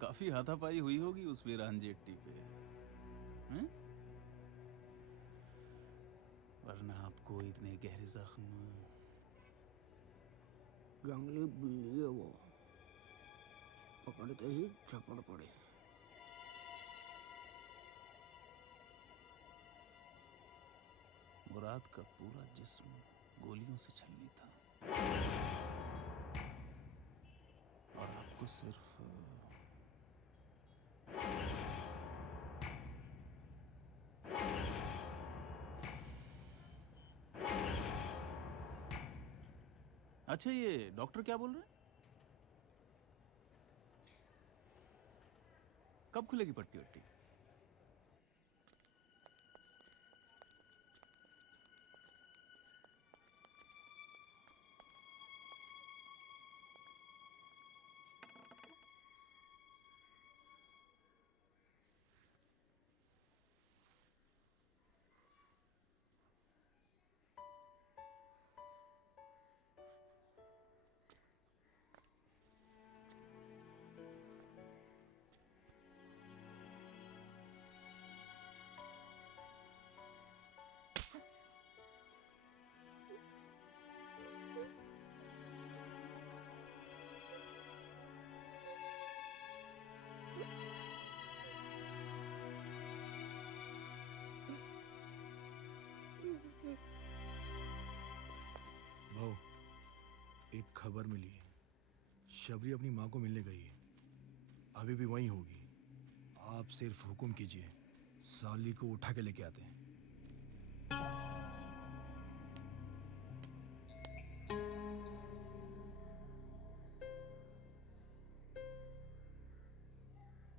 काफी हाथापाई हुई होगी उस वीरान जेट्टी पे, हैं? वरना आपको इतने गहरे जख्म। जंगली बिल्ली है वो, पकड़ते ही झपड़ पड़े। मुराद का पूरा जिस्म गोलियों से छलनी था और आपको सिर्फ अच्छा, ये डॉक्टर क्या बोल रहे हैं? कब खुलेगी पट्टी वट्टी? भाऊ, एक खबर मिली है। शबरी अपनी माँ को मिलने गई है। अभी भी वहीं होगी। आप सिर्फ हुक्म कीजिए, साली को उठा के लेके आते हैं।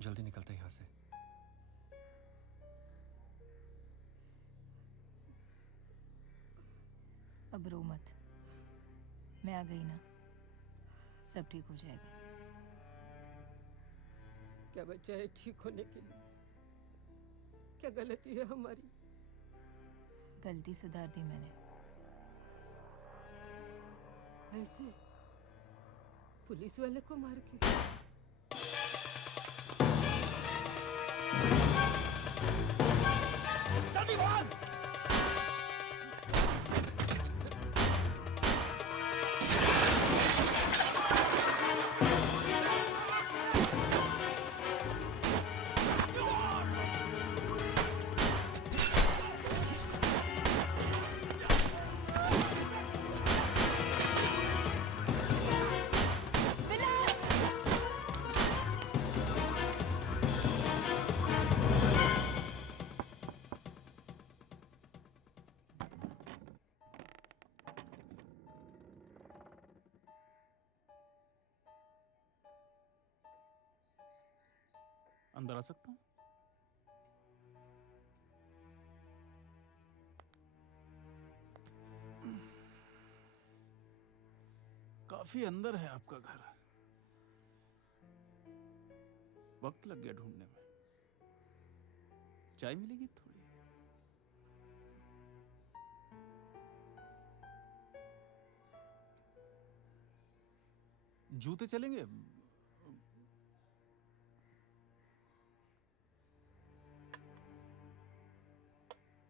जल्दी निकलते हैं यहाँ से। अब रो मत, मैं आ गई ना, सब ठीक हो जाएगा। क्या बच्चा है ठीक होने के लिए? क्या गलती है हमारी? गलती सुधार दी मैंने। ऐसे पुलिस वाले को मार के? जल्दी भाग! अंदर आ सकता हूँ? काफी अंदर है आपका घर। वक्त लग गया ढूंढने में। चाय मिलेगी थोड़ी? जूते चलेंगे?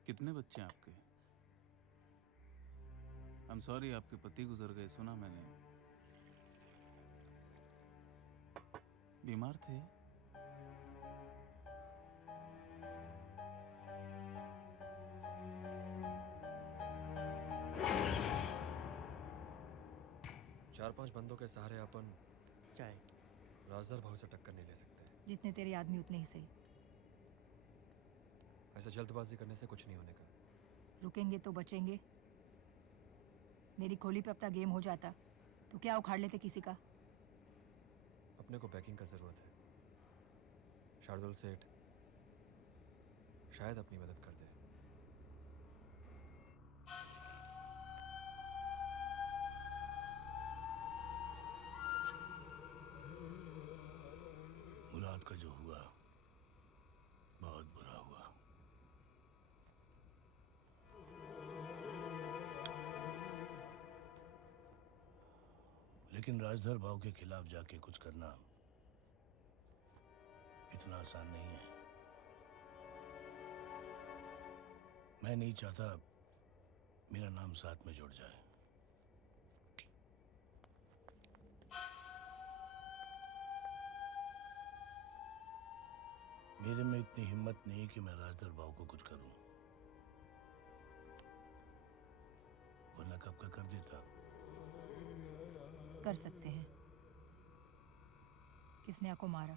कितने बच्चे हैं आपके? I'm sorry, आपके पति गुजर गए, सुना मैंने। बीमार थे? चार पांच बंदों के सहारे अपन चाय राजदार भाव से टक्कर नहीं ले सकते। जितने तेरे आदमी उतने ही सही। ऐसे जल्दबाजी करने से कुछ नहीं होने का। रुकेंगे तो बचेंगे। मेरी खोली पे अपना गेम हो जाता तो क्या उखाड़ लेते किसी का। अपने को बैकिंग का जरूरत है। शार्दुल सेठ शायद अपनी मदद कर दे। मुराद का जो हुआ बहुत बुरा हुआ। लेकिन राजधर भाव के खिलाफ जाके कुछ करना इतना आसान नहीं है। मैं नहीं चाहता मेरा नाम साथ में जुड़ जाए। मेरे में इतनी हिम्मत नहीं कि मैं राजधर भाव को कुछ करूं, वरना कब का कर देता। कर सकते हैं। किसने आपको मारा,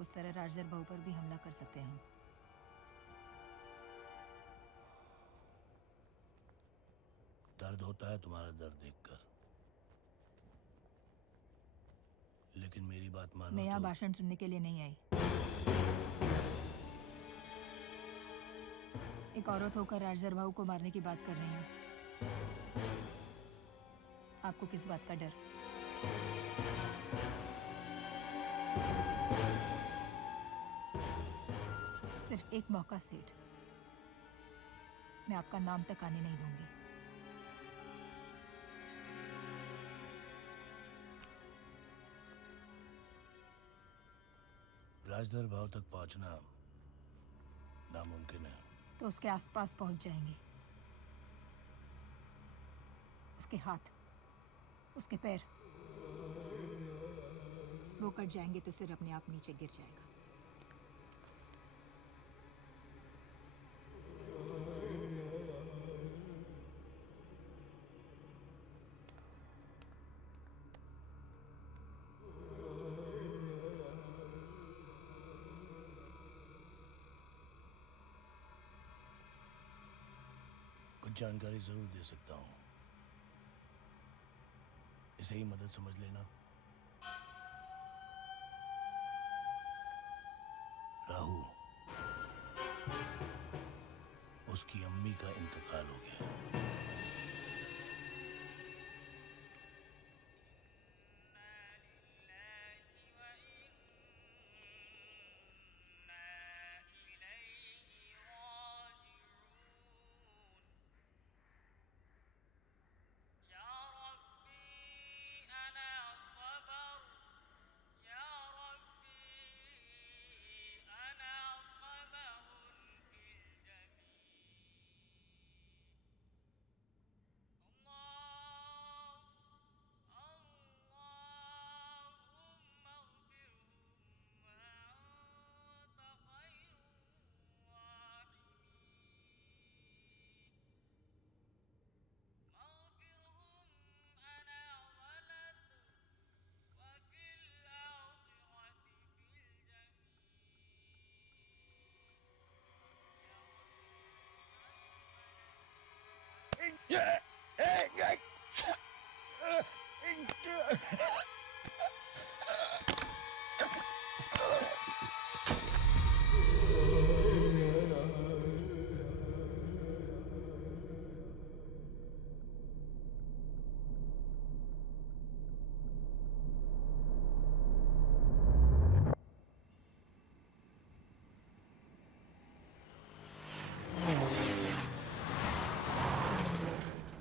उस तरह राजधर भाव पर भी हमला कर सकते हैं हम। दर्द होता है तुम्हारा दर्द देखकर, लेकिन मेरी बात मानो। मैं यहाँ भाषण सुनने के लिए नहीं आई। एक औरत होकर राजधर भाव को मारने की बात कर रही हूँ। आपको किस बात का डर? सिर्फ एक मौका सेठ, मैं आपका नाम तक आने नहीं दूंगी। राजधर भाव तक पहुंचना नामुमकिन है। तो उसके आसपास पहुंच जाएंगे। उसके हाथ, उसके पैर, वो कट जाएंगे तो सिर अपने आप नीचे गिर जाएगा। कुछ जानकारी जरूर दे सकता हूँ, इसे ही मदद समझ लेना।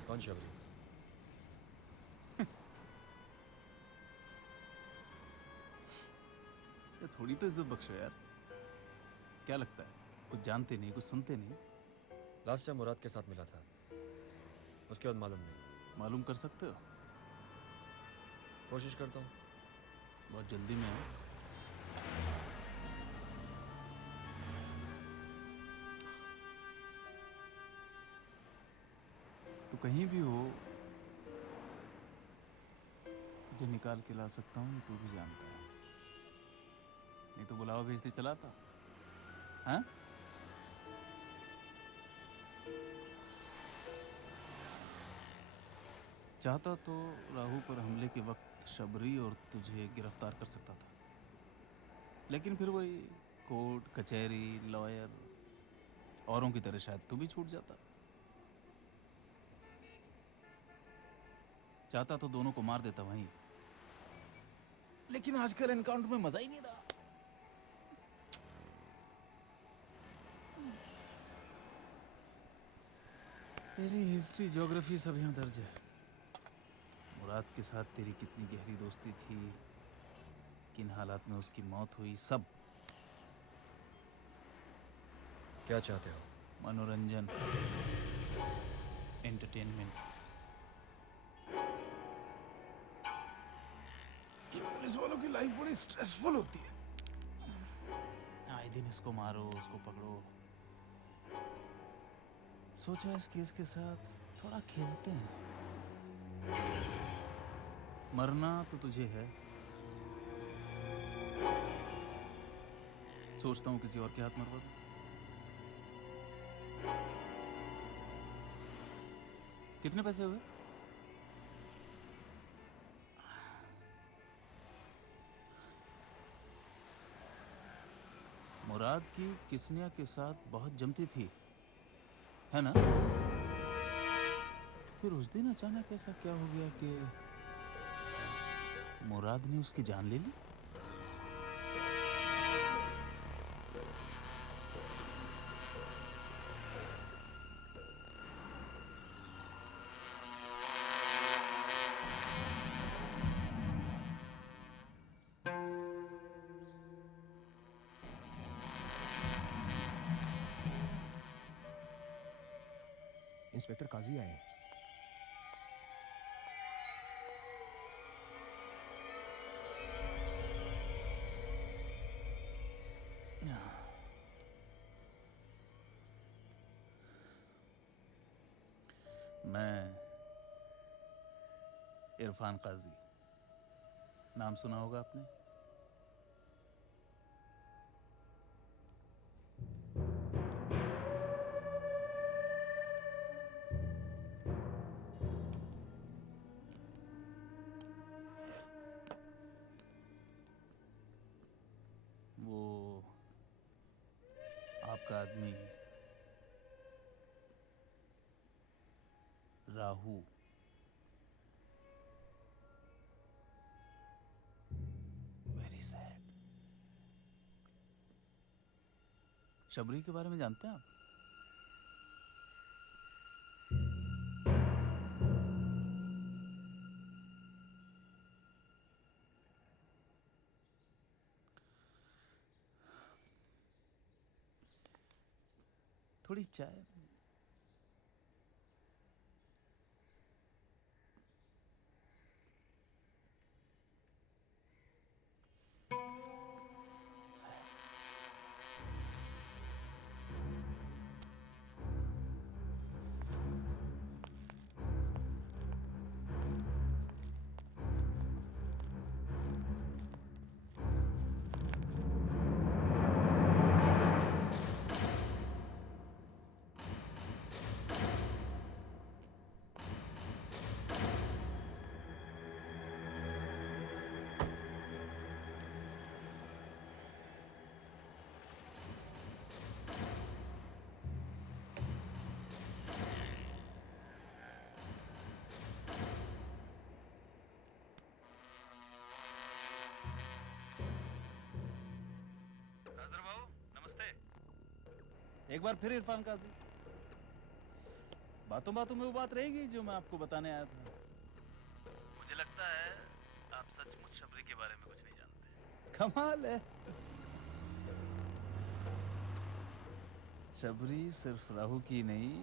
कौन शबरी? ये थोड़ी तो इज्जत बख्शो यार। क्या लगता है कुछ जानते नहीं, कुछ सुनते नहीं? लास्ट टाइम मुराद के साथ मिला था, उसके बाद मालूम नहीं। मालूम कर सकते हो? कोशिश करता हूँ। बहुत जल्दी में है। तो कहीं भी हो तुझे निकाल के ला सकता हूँ, तू भी जानता है। नहीं तो बुलावा भेजते चलाता। हाँ? चाहता तो राहु पर हमले के वक्त शबरी और तुझे गिरफ्तार कर सकता था, लेकिन फिर वही कोर्ट कचहरी लॉयर औरों की तरह शायद तू भी छूट जाता। चाहता तो दोनों को मार देता वहीं, लेकिन आजकल एनकाउंटर में मजा ही नहीं रहा। तेरी हिस्ट्री ज्योग्राफी सब यहाँ दर्ज है। मुराद के साथ तेरी कितनी गहरी दोस्ती थी, किन हालात में उसकी मौत हुई, सब। क्या चाहते हो? मनोरंजन, एंटरटेनमेंट। ये पुलिस वालों की लाइफ बड़ी स्ट्रेसफुल होती है। आए दिन इसको मारो उसको पकड़ो। सोचा इस केस के साथ थोड़ा खेलते हैं। मरना तो तुझे है, सोचता हूँ किसी और के हाथ मरवा दूं। कितने पैसे हुए? मुराद की किस्निया के साथ बहुत जमती थी, है ना? फिर उस दिन अचानक ऐसा क्या हो गया कि मुराद ने उसकी जान ले ली? इंस्पेक्टर काजी आए हैं। मैं इरफान काजी, नाम सुना होगा आपने? वो आपका आदमी राहु। Very sad. शबरी के बारे में जानते हैं आप? थोड़ी चाय। एक बार फिर इरफान काजी, बातों बातों में वो बात रहेगी जो मैं आपको बताने आया था। मुझे लगता है आप सचमुच शबरी के बारे में कुछ नहीं जानते। कमाल है। शबरी सिर्फ राहु की नहीं,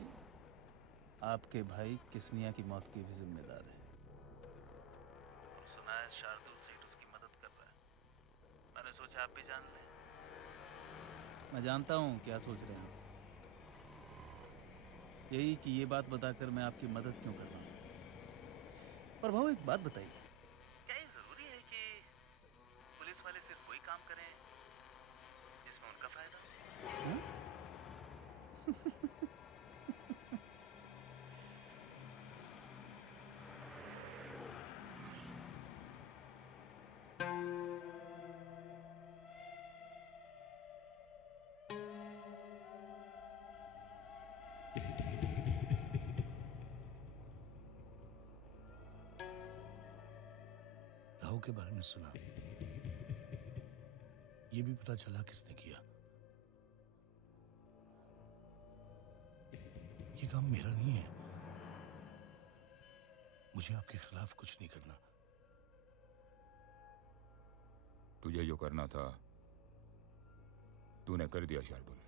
आपके भाई किस्निया की मौत की भी जिम्मेदार है। और सुना है शार्दुल सेठ उसकी मदद कर रहा है। मैंने सोचा आप भी जान लें। मैं जानता हूँ क्या सोच रहे हैं, यही कि ये बात बताकर मैं आपकी मदद क्यों कर रहा हूँ। पर भाऊ एक बात बताइए, क्या ये जरूरी है कि पुलिस वाले सिर्फ वही काम करें जिसमें उनका फायदा? राहु के बारे में सुना, ये भी पता चला किसने किया। ये काम मेरा नहीं है, मुझे आपके खिलाफ कुछ नहीं करना। तुझे जो करना था तूने कर दिया शार्दुल,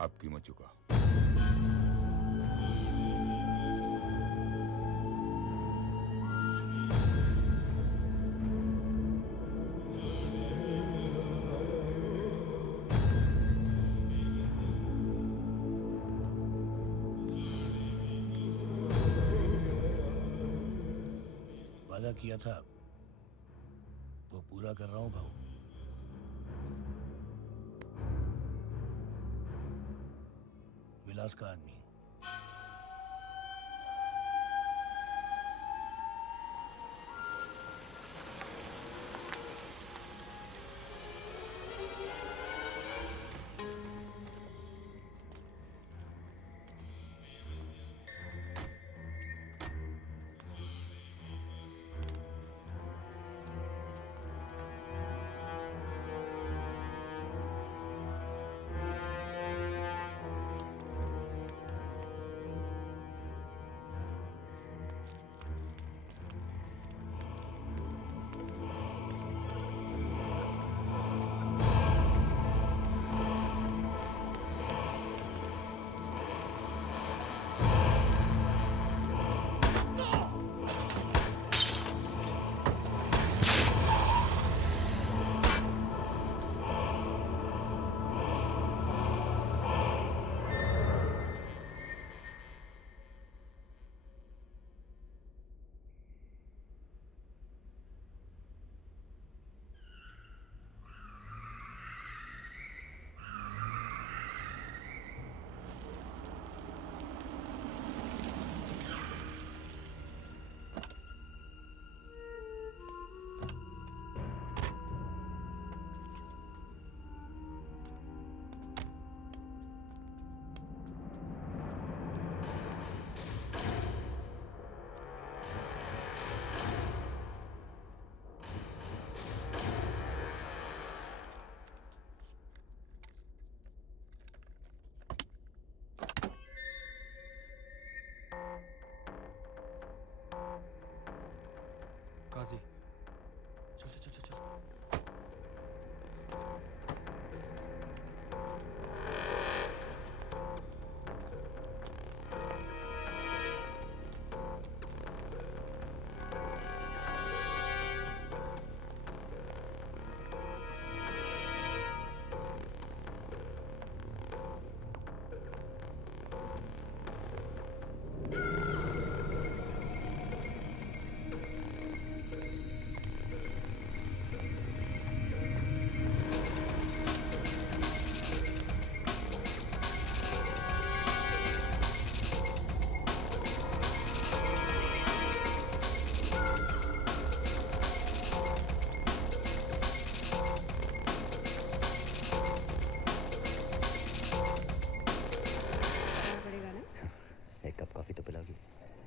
अब कीमत चुका। वादा किया था वो पूरा कर रहा हूं भाऊ। विलास का आदमी काजी, चल चल चल चल चल।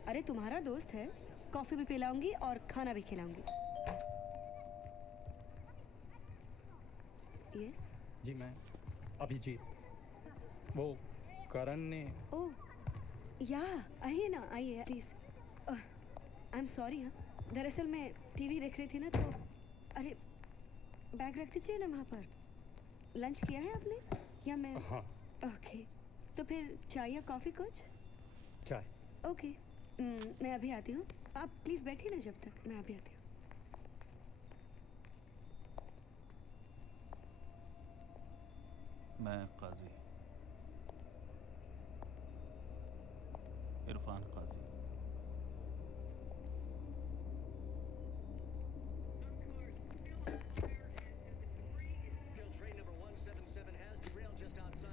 अरे तुम्हारा दोस्त है, कॉफी भी पिलाऊंगी और खाना भी खिलाऊंगी। यस जी मैं अभिजीत वो करण ने ओह या आइए ना, आइए प्लीज। I am sorry. हाँ, दरअसल मैं टीवी देख रही थी ना, तो अरे बैग रख दीजिए ना वहाँ पर। लंच किया है आपने या मैं? हाँ। ओके, तो फिर चाय या कॉफ़ी कुछ? चाय। ओके, मैं अभी आती हूँ। आप प्लीज़ बैठिए ना जब तक, मैं अभी आती हूँ। मैं काजी इरफान काजी।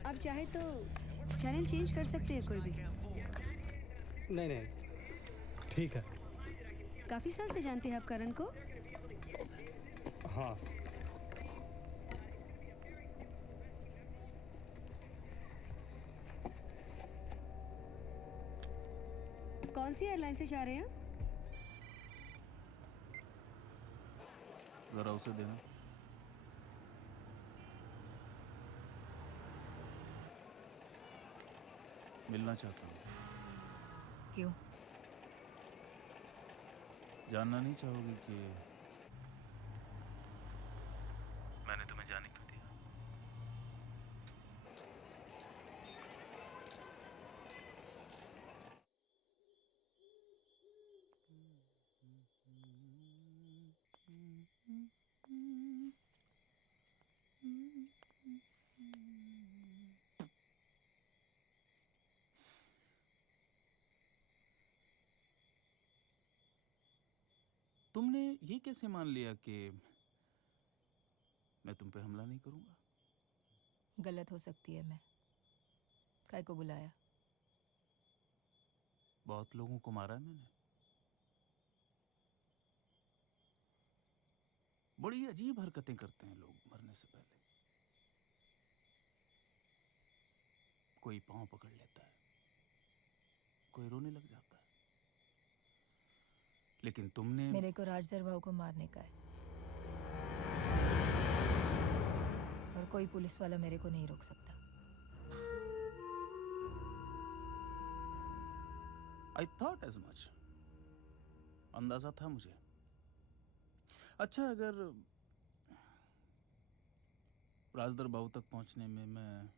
आप चाहे तो चैनल चेंज कर सकते हैं कोई भी। नहीं नहीं, ठीक है। काफ़ी साल से जानते हैं आप करण को? हाँ। कौन सी एयरलाइन से जा रहे हैं? जरा उसे देना। मिलना चाहता हूँ। क्यों? जानना नहीं चाहोगी कि मैंने तुम्हें जाने क्यों दिया? तुमने ये कैसे मान लिया कि मैं तुम पे हमला नहीं करूंगा? गलत हो सकती है। मैं काय को बुलाया? बहुत लोगों को मारा है मैंने। बड़ी अजीब हरकतें करते हैं लोग मरने से पहले। कोई पांव पकड़ लेता है, कोई रोने लग जाता है, लेकिन तुमने मेरे को राजदर भाव को मारने का है, और कोई पुलिस वाला मेरे को नहीं रोक सकता। I thought as much. अंदाजा था मुझे। अच्छा, अगर राजदर बाबू तक पहुंचने में मैं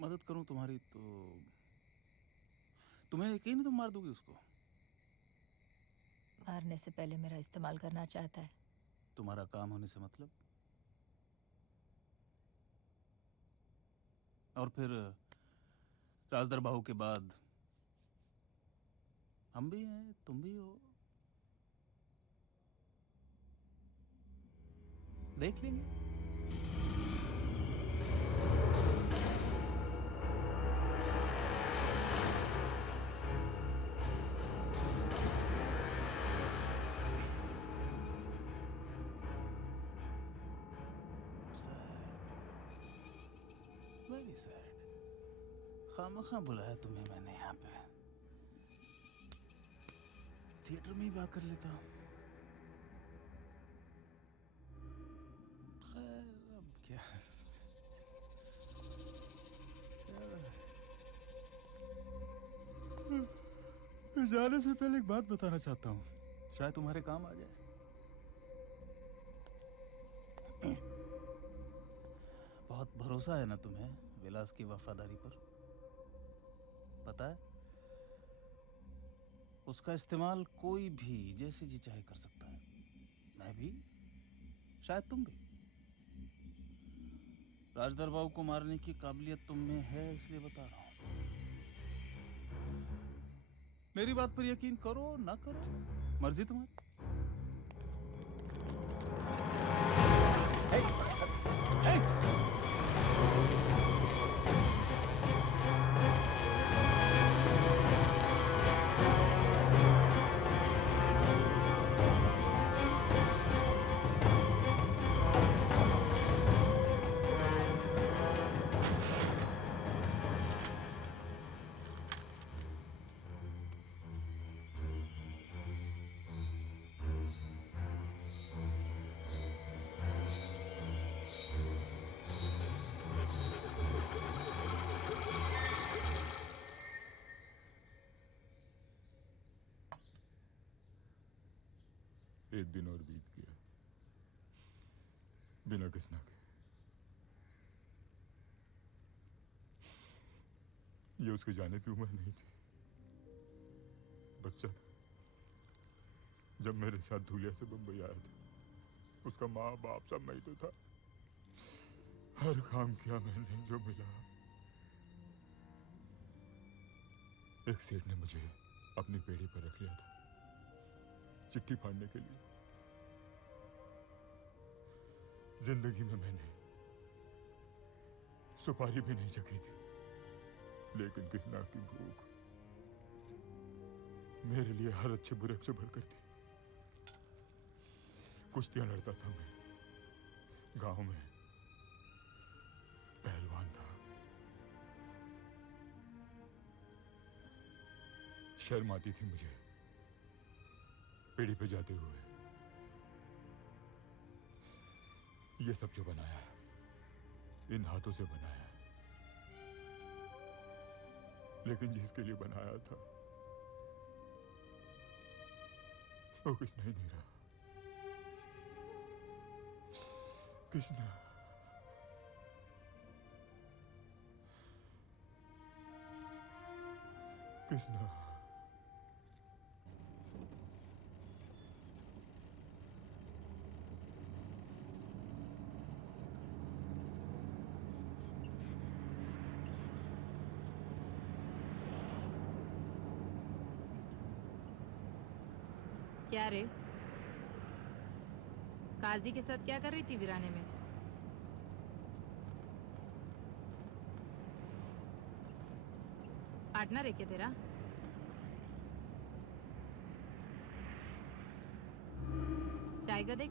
मदद करूं तुम्हारी, तो तुम्हें यकीन है तुम मार दोगी उसको? मारने से पहले मेरा इस्तेमाल करना चाहता है। तुम्हारा काम होने से मतलब? और फिर राजदर बाहू के बाद हम भी हैं, तुम भी हो, देख लेंगे। Very sad. खामखा बुलाया तुम्हें मैंने यहाँ पे। थिएटर में ही बात कर लेता हूँ। खैर, अब क्या। जाने से पहले एक बात बताना चाहता हूँ, शायद तुम्हारे काम आ जाए। बहुत भरोसा है ना तुम्हें विलास की वफादारी पर? पता है, उसका इस्तेमाल कोई भी जैसे जी चाहे कर सकता है। मैं भी, शायद तुम भी। राजदर बाबू को मारने की काबिलियत तुम में है, इसलिए बता रहा हूं। मेरी बात पर यकीन करो ना करो, मर्जी तुम्हारी। एक दिन और बीत गया बिना किसना के। ये उसके जाने की उम्र नहीं थी, बच्चा था। जब मेरे साथ धूलिया से बम्बई आया था, उसका माँ बाप सब मैं ही तो था। हर काम किया मैंने जो मिला। एक सेठ ने मुझे अपनी पेड़ी पर रख लिया था चिट्ठी फाड़ने के लिए। जिंदगी में मैंने सुपारी भी नहीं चखी थी, लेकिन किसना की भूख मेरे लिए हर अच्छे बुरे से बढ़कर थी। कुश्तियां लड़ता था मैं, गांव में पहलवान था। शर्म आती थी मुझे पेड़ी पे जाते हुए। ये सब जो बनाया इन हाथों से बनाया, लेकिन जिसके लिए बनाया था वो कृष्णा ही नहीं रहा। कृष्णा कृष्णा क्या रे, काजी के साथ क्या कर रही थी वीराने में? पार्टनर है क्या तेरा? चाय का देख।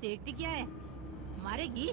देखती क्या है, मारेगी?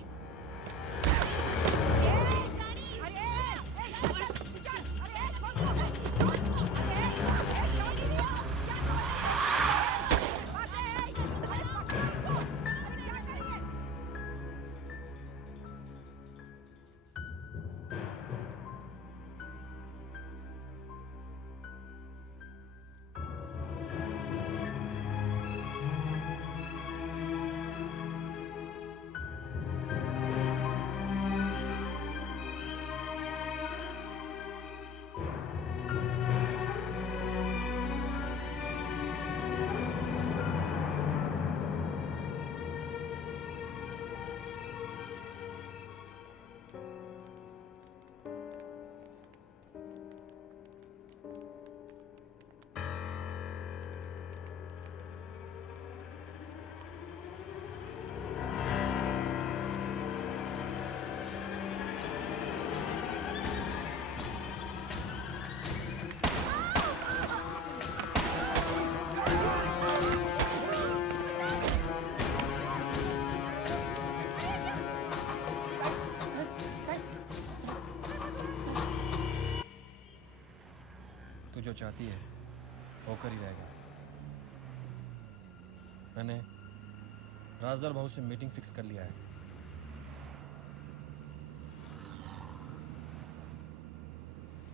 तू जो चाहती है होकर ही रहेगा। मैंने राजदार भाऊ से मीटिंग फिक्स कर लिया है।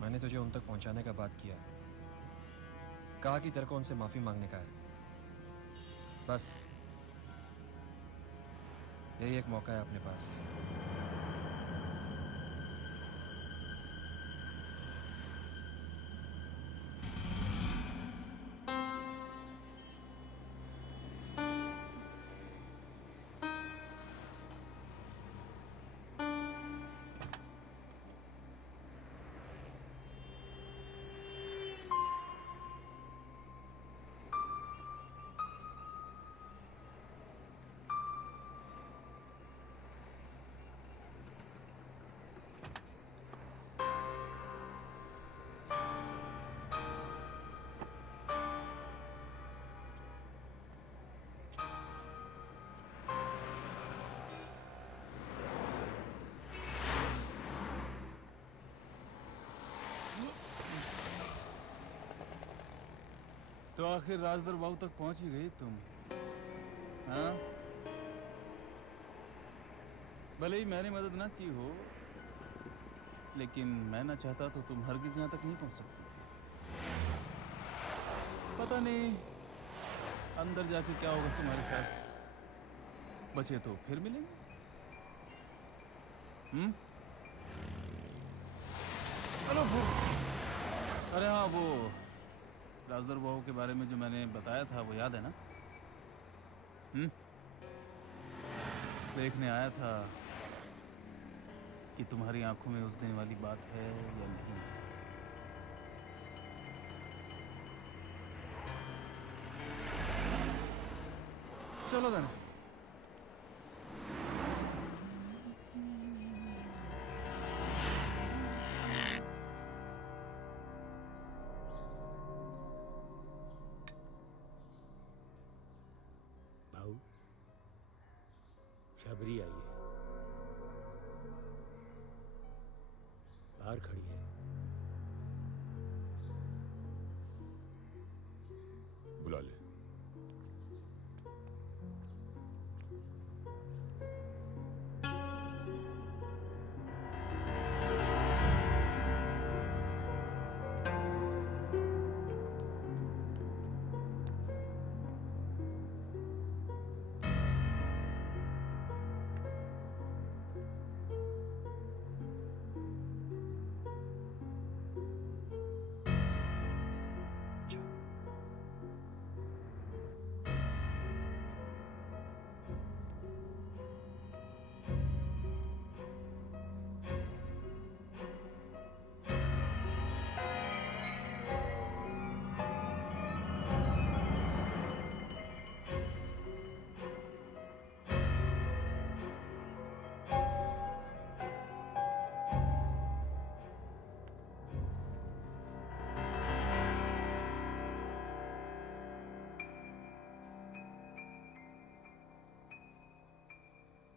मैंने तुझे उन तक पहुंचाने का बात किया, कहा कि तेरे को उनसे माफी मांगने का है। बस यही एक मौका है अपने पास। तो आखिर राजदर बाबू तक पहुंच ही गई तुम, हाँ? भले ही मैंने मदद ना की हो, लेकिन मैं ना चाहता तो तुम हरगिज यहाँ तक नहीं पहुँच सकती थी। पता नहीं अंदर जाके क्या होगा तुम्हारे साथ। बचे तो फिर मिलेंगे। चलो अरे हाँ, वो राजदर बहू के बारे में जो मैंने बताया था वो याद है ना? देखने आया था कि तुम्हारी आंखों में उस दिन वाली बात है या नहीं। चलो देना। भाऊ, शबरी आई है, बाहर खड़ी है। बुला ले।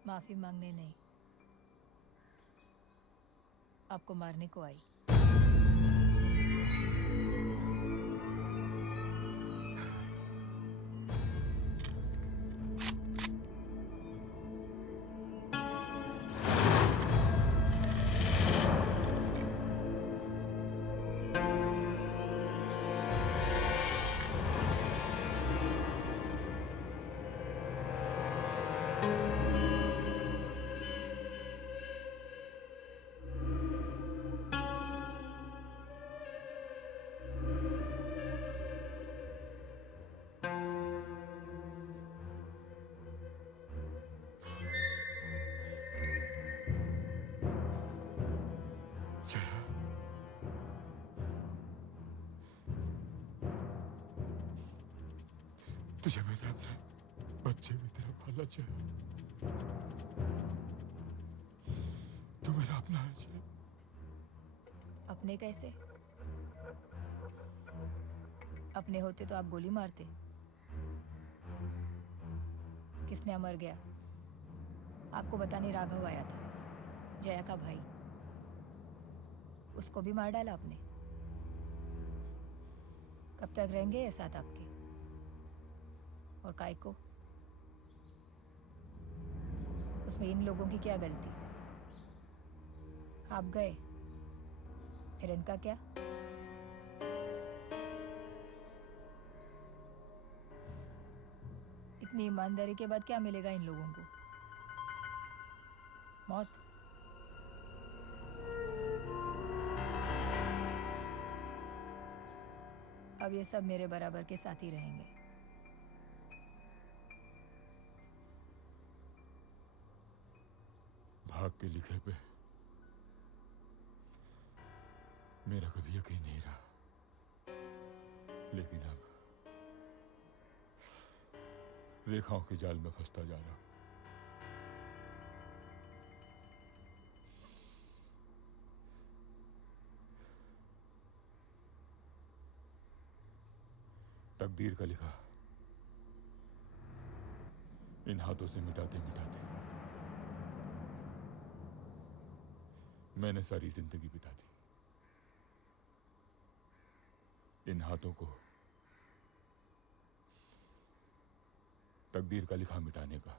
माफी मांगने नहीं, आपको मारने को आई। तुझे मैंने अपने बच्चे में तेरा पाला चाहा। तू मेरा अपना है जय। अपने कैसे? अपने होते तो आप गोली मारते। किसने अमर गया? आपको बताने राघव आया था, जया का भाई। उसको भी मार डाला आपने। कब तक रहेंगे ये साथ आपके? और काय को? उसमें इन लोगों की क्या गलती? आप गए, फिर इनका क्या? इतनी ईमानदारी के बाद क्या मिलेगा इन लोगों को? मौत। अब ये सब मेरे बराबर के साथी रहेंगे। भाग के लिखे पे मेरा कभी यकीन नहीं रहा, लेकिन अब रेखाओं के जाल में फंसता जा रहा हूं। तकदीर का लिखा इन हाथों से मिटाते मिटाते मैंने सारी जिंदगी बिता दी। इन हाथों को तकदीर का लिखा मिटाने का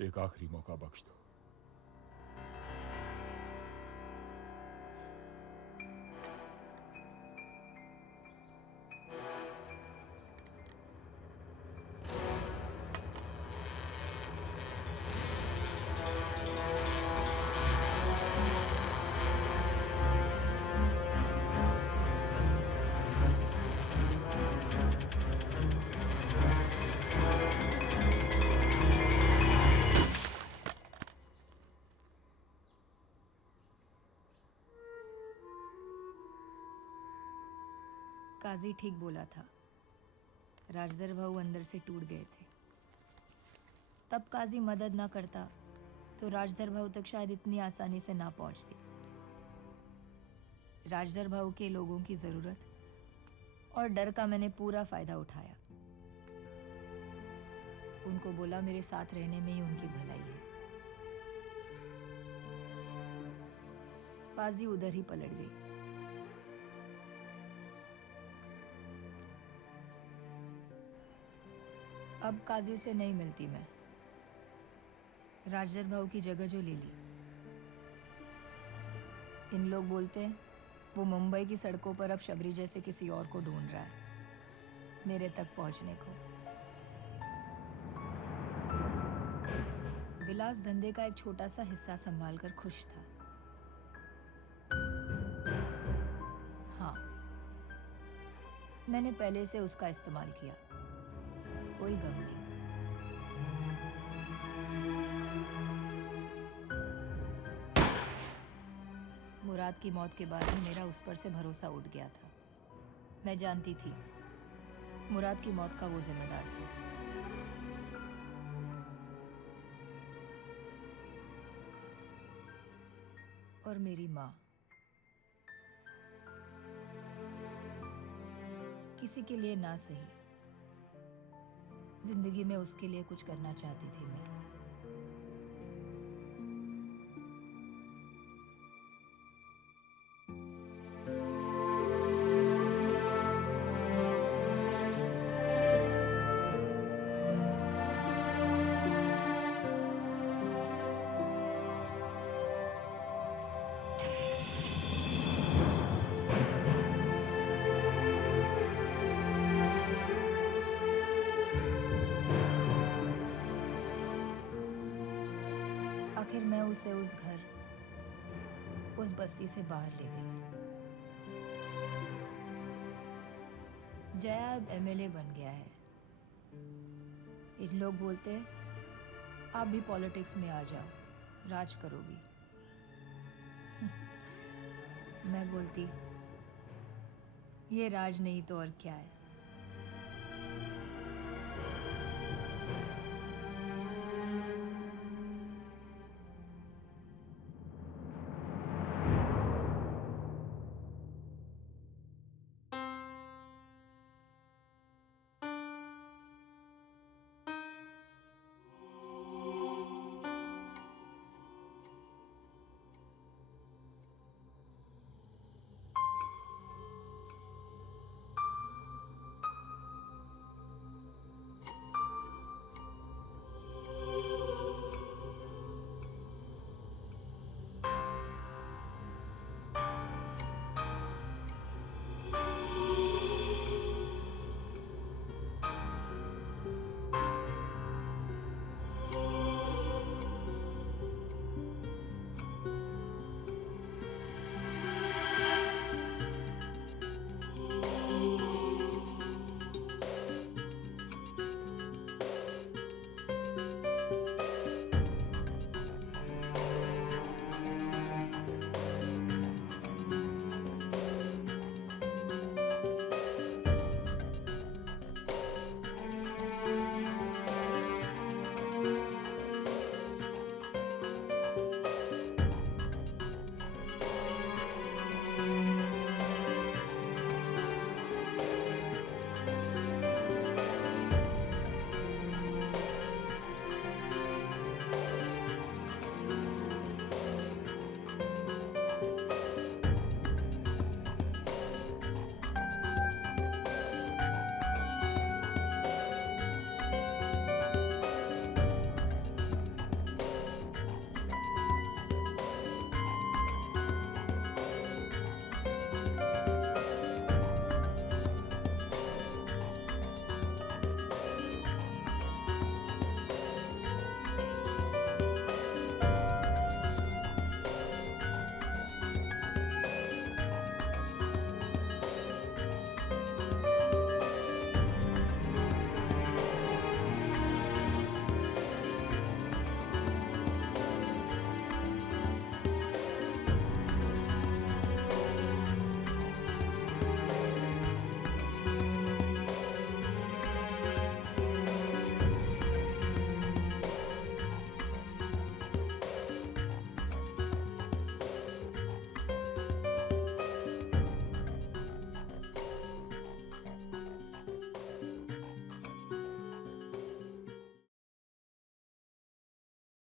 एक आखिरी मौका बख्श दो। काजी ठीक बोला था, राजदर भाऊ अंदर से टूट गए थे। तब काजी मदद ना करता तो राजदर भाऊ तक शायद इतनी आसानी से ना पहुंचती। राजदर भाऊ के लोगों की जरूरत और डर का मैंने पूरा फायदा उठाया। उनको बोला मेरे साथ रहने में ही उनकी भलाई है। बाजी उधर ही पलट गई। अब काजी से नहीं मिलती मैं। राजदर भाऊ की जगह जो ले ली। इन लोग बोलते हैं वो मुंबई की सड़कों पर अब शबरी जैसे किसी और को ढूंढ रहा है, मेरे तक पहुंचने को। विलास धंधे का एक छोटा सा हिस्सा संभाल कर खुश था। हाँ, मैंने पहले से उसका इस्तेमाल किया, कोई गम नहीं। मुराद की मौत के बाद ही मेरा उस पर से भरोसा उठ गया था। मैं जानती थी मुराद की मौत का वो जिम्मेदार था। और मेरी माँ किसी के लिए ना सही, जिंदगी में उसके लिए कुछ करना चाहती थी मैं। आखिर मैं उसे उस घर, उस बस्ती से बाहर ले गई। जया अब एमएलए बन गया है। इन लोग बोलते हैं आप भी पॉलिटिक्स में आ जाओ, राज करोगी। मैं बोलती ये राज नहीं तो और क्या है।